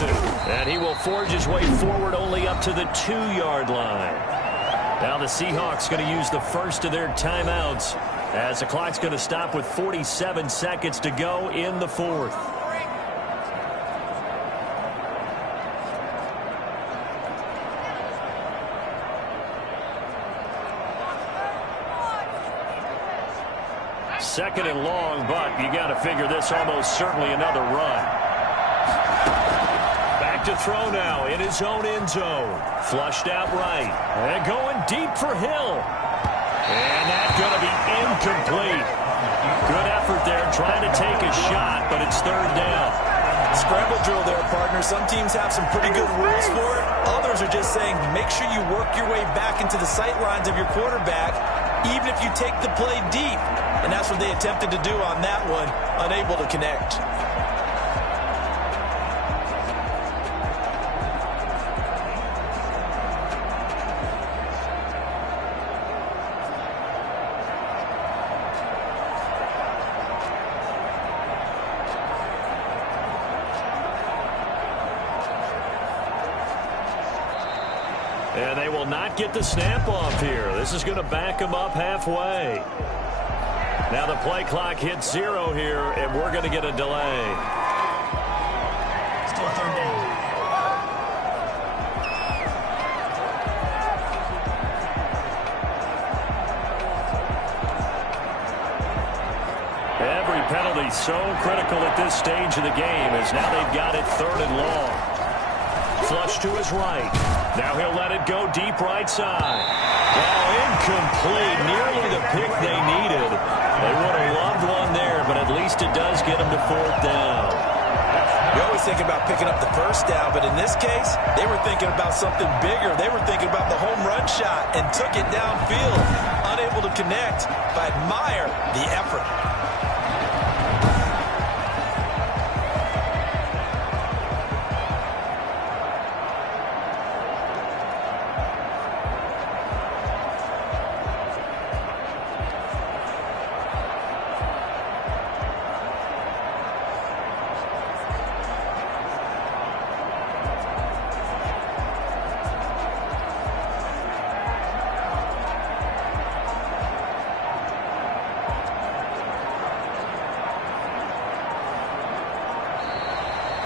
Johnson. And he will forge his way forward only up to the 2-yard line. Now the Seahawks going to use the first of their timeouts as the clock's going to stop with 47 seconds to go in the fourth. Second and long, but you got to figure this almost certainly another run. Back to throw now in his own end zone. Flushed out right. And going deep for Hill. And that's going to be incomplete. Good effort there trying to take a shot, but it's third down. Scramble drill there, partner. Some teams have some pretty good rules for it. Others are just saying make sure you work your way back into the sight lines of your quarterback, even if you take the play deep. And that's what they attempted to do on that one, unable to connect. And they will not get the snap off here. This is going to back them up halfway. Now the play clock hits 0 here, and we're going to get a delay. Still third down. Every penalty so critical at this stage of the game as now they've got it third and long. Flush to his right. Now he'll let it go deep right side. Oh, incomplete. Nearly the pick they needed. They would have loved one there, but at least it does get them to fourth down. You always think about picking up the first down, but in this case, they were thinking about something bigger. They were thinking about the home run shot and took it downfield. Unable to connect, but admire the effort.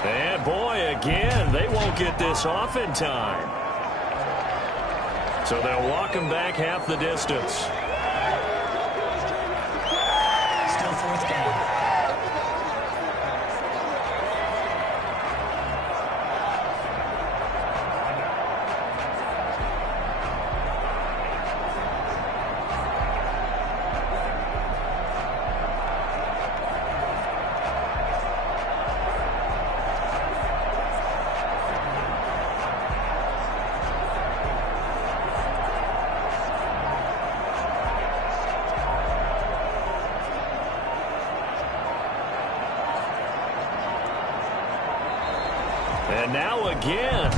And boy, again, they won't get this off in time. So they'll walk him back half the distance. Still fourth down. And now again,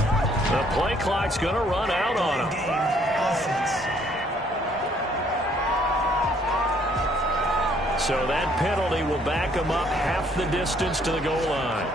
the play clock's going to run out on him. So that penalty will back him up half the distance to the goal line.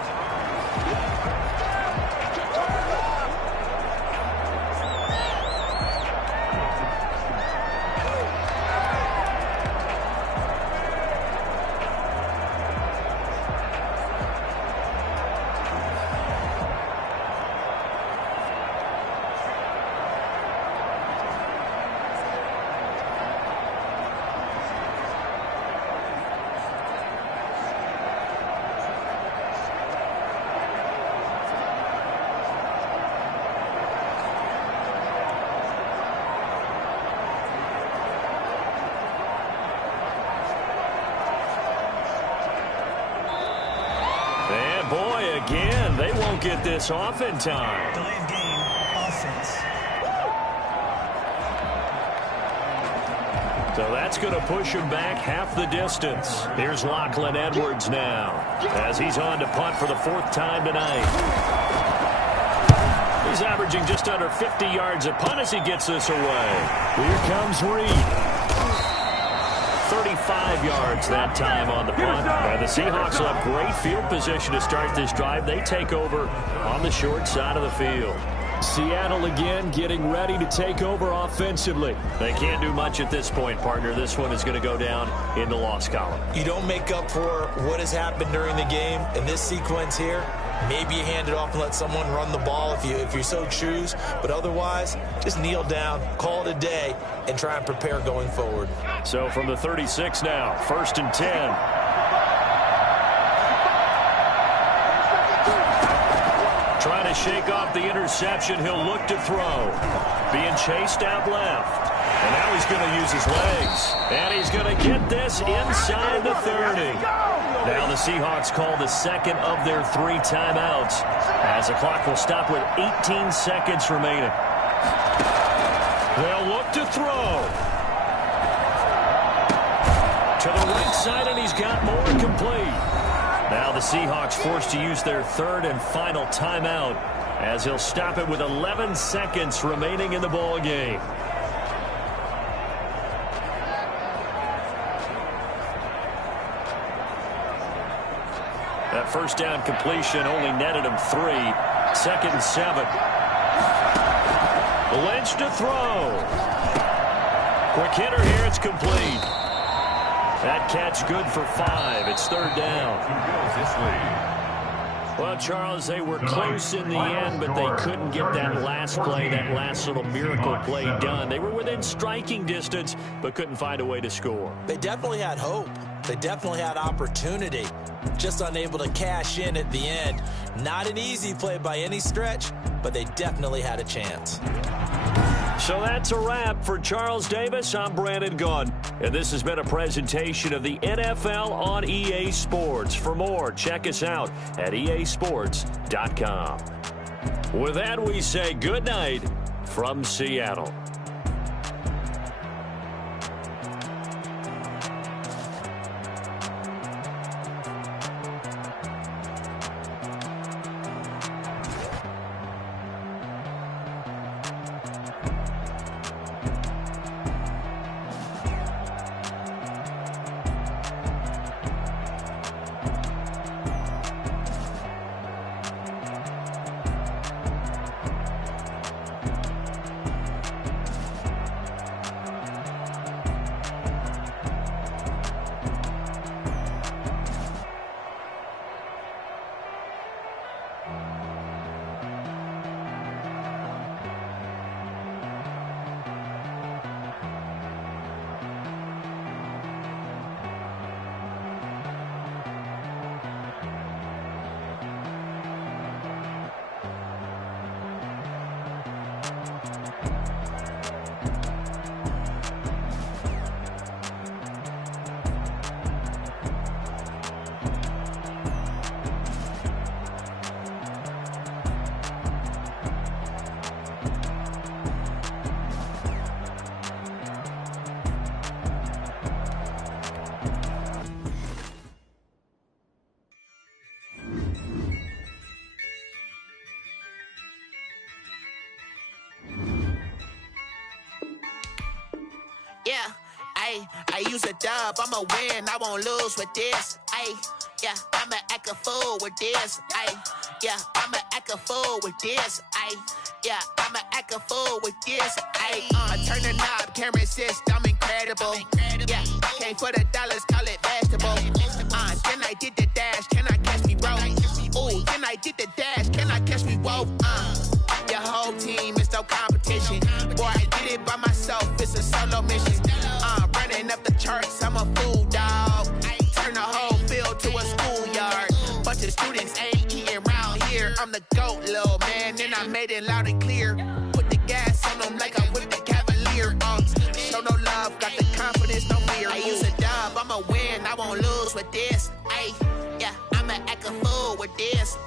And boy, again, they won't get this off in time. Delay of game, offense. So that's going to push him back half the distance. Here's Lachlan Edwards now as he's on to punt for the fourth time tonight. He's averaging just under 50 yards a punt as he gets this away. Here comes Reed. 35 yards that time on the punt. And the Seahawks will have great field position to start this drive. They take over on the short side of the field. Seattle again getting ready to take over offensively. They can't do much at this point, partner. This one is going to go down in the loss column. You don't make up for what has happened during the game in this sequence here. Maybe you hand it off and let someone run the ball if you so choose. But otherwise, just kneel down, call it a day, and try and prepare going forward. So from the 36 now, 1st and 10. Trying to shake off the interception. He'll look to throw. Being chased out left. And now he's going to use his legs. And he's going to get this inside the 30. Now the Seahawks call the second of their 3 timeouts as the clock will stop with 18 seconds remaining. They'll look to throw. To the right side, and he's got more complete. Now the Seahawks forced to use their 3rd and final timeout as he'll stop it with 11 seconds remaining in the ball game. That first down completion only netted him 3. 2nd and 7. Lynch to throw. Quick hitter here. It's complete. That catch good for 5. It's 3rd down. Well, Charles, they were close in the end, but they couldn't get that last play, that last little miracle play done. They were within striking distance, but couldn't find a way to score. They definitely had hope. They definitely had opportunity. Just unable to cash in at the end. Not an easy play by any stretch, but they definitely had a chance. So that's a wrap for Charles Davis. I'm Brandon Gunn, and this has been a presentation of the NFL on EA Sports. For more, check us out at easports.com. With that, we say good night from Seattle. Yeah, I use a dub, I'ma win, I won't lose with this. Yeah, I'ma act a fool with this. Yeah, I'ma act a fool with this. Yeah, I'ma act a fool with this. I turn the knob, can't resist, I'm incredible. Yeah, came for the dollars, call it vegetable. Then I did the dash, can I catch me, bro? Ooh, then I did the dash, can I catch me, whoa? Your whole team is no competition. Boy, I did it by myself, it's a solo mission. Running up the charts, I'm a fool, dog. Turn the whole field to a schoolyard. Bunch of students ain't eating round here. I'm the GOAT, little man, and I made it loud and clear. Put the gas on them like I'm with the Cavalier. Show no love, got the confidence, no fear. I use a dub, I'ma win, I won't lose with this. Yeah, I'ma act a fool with this.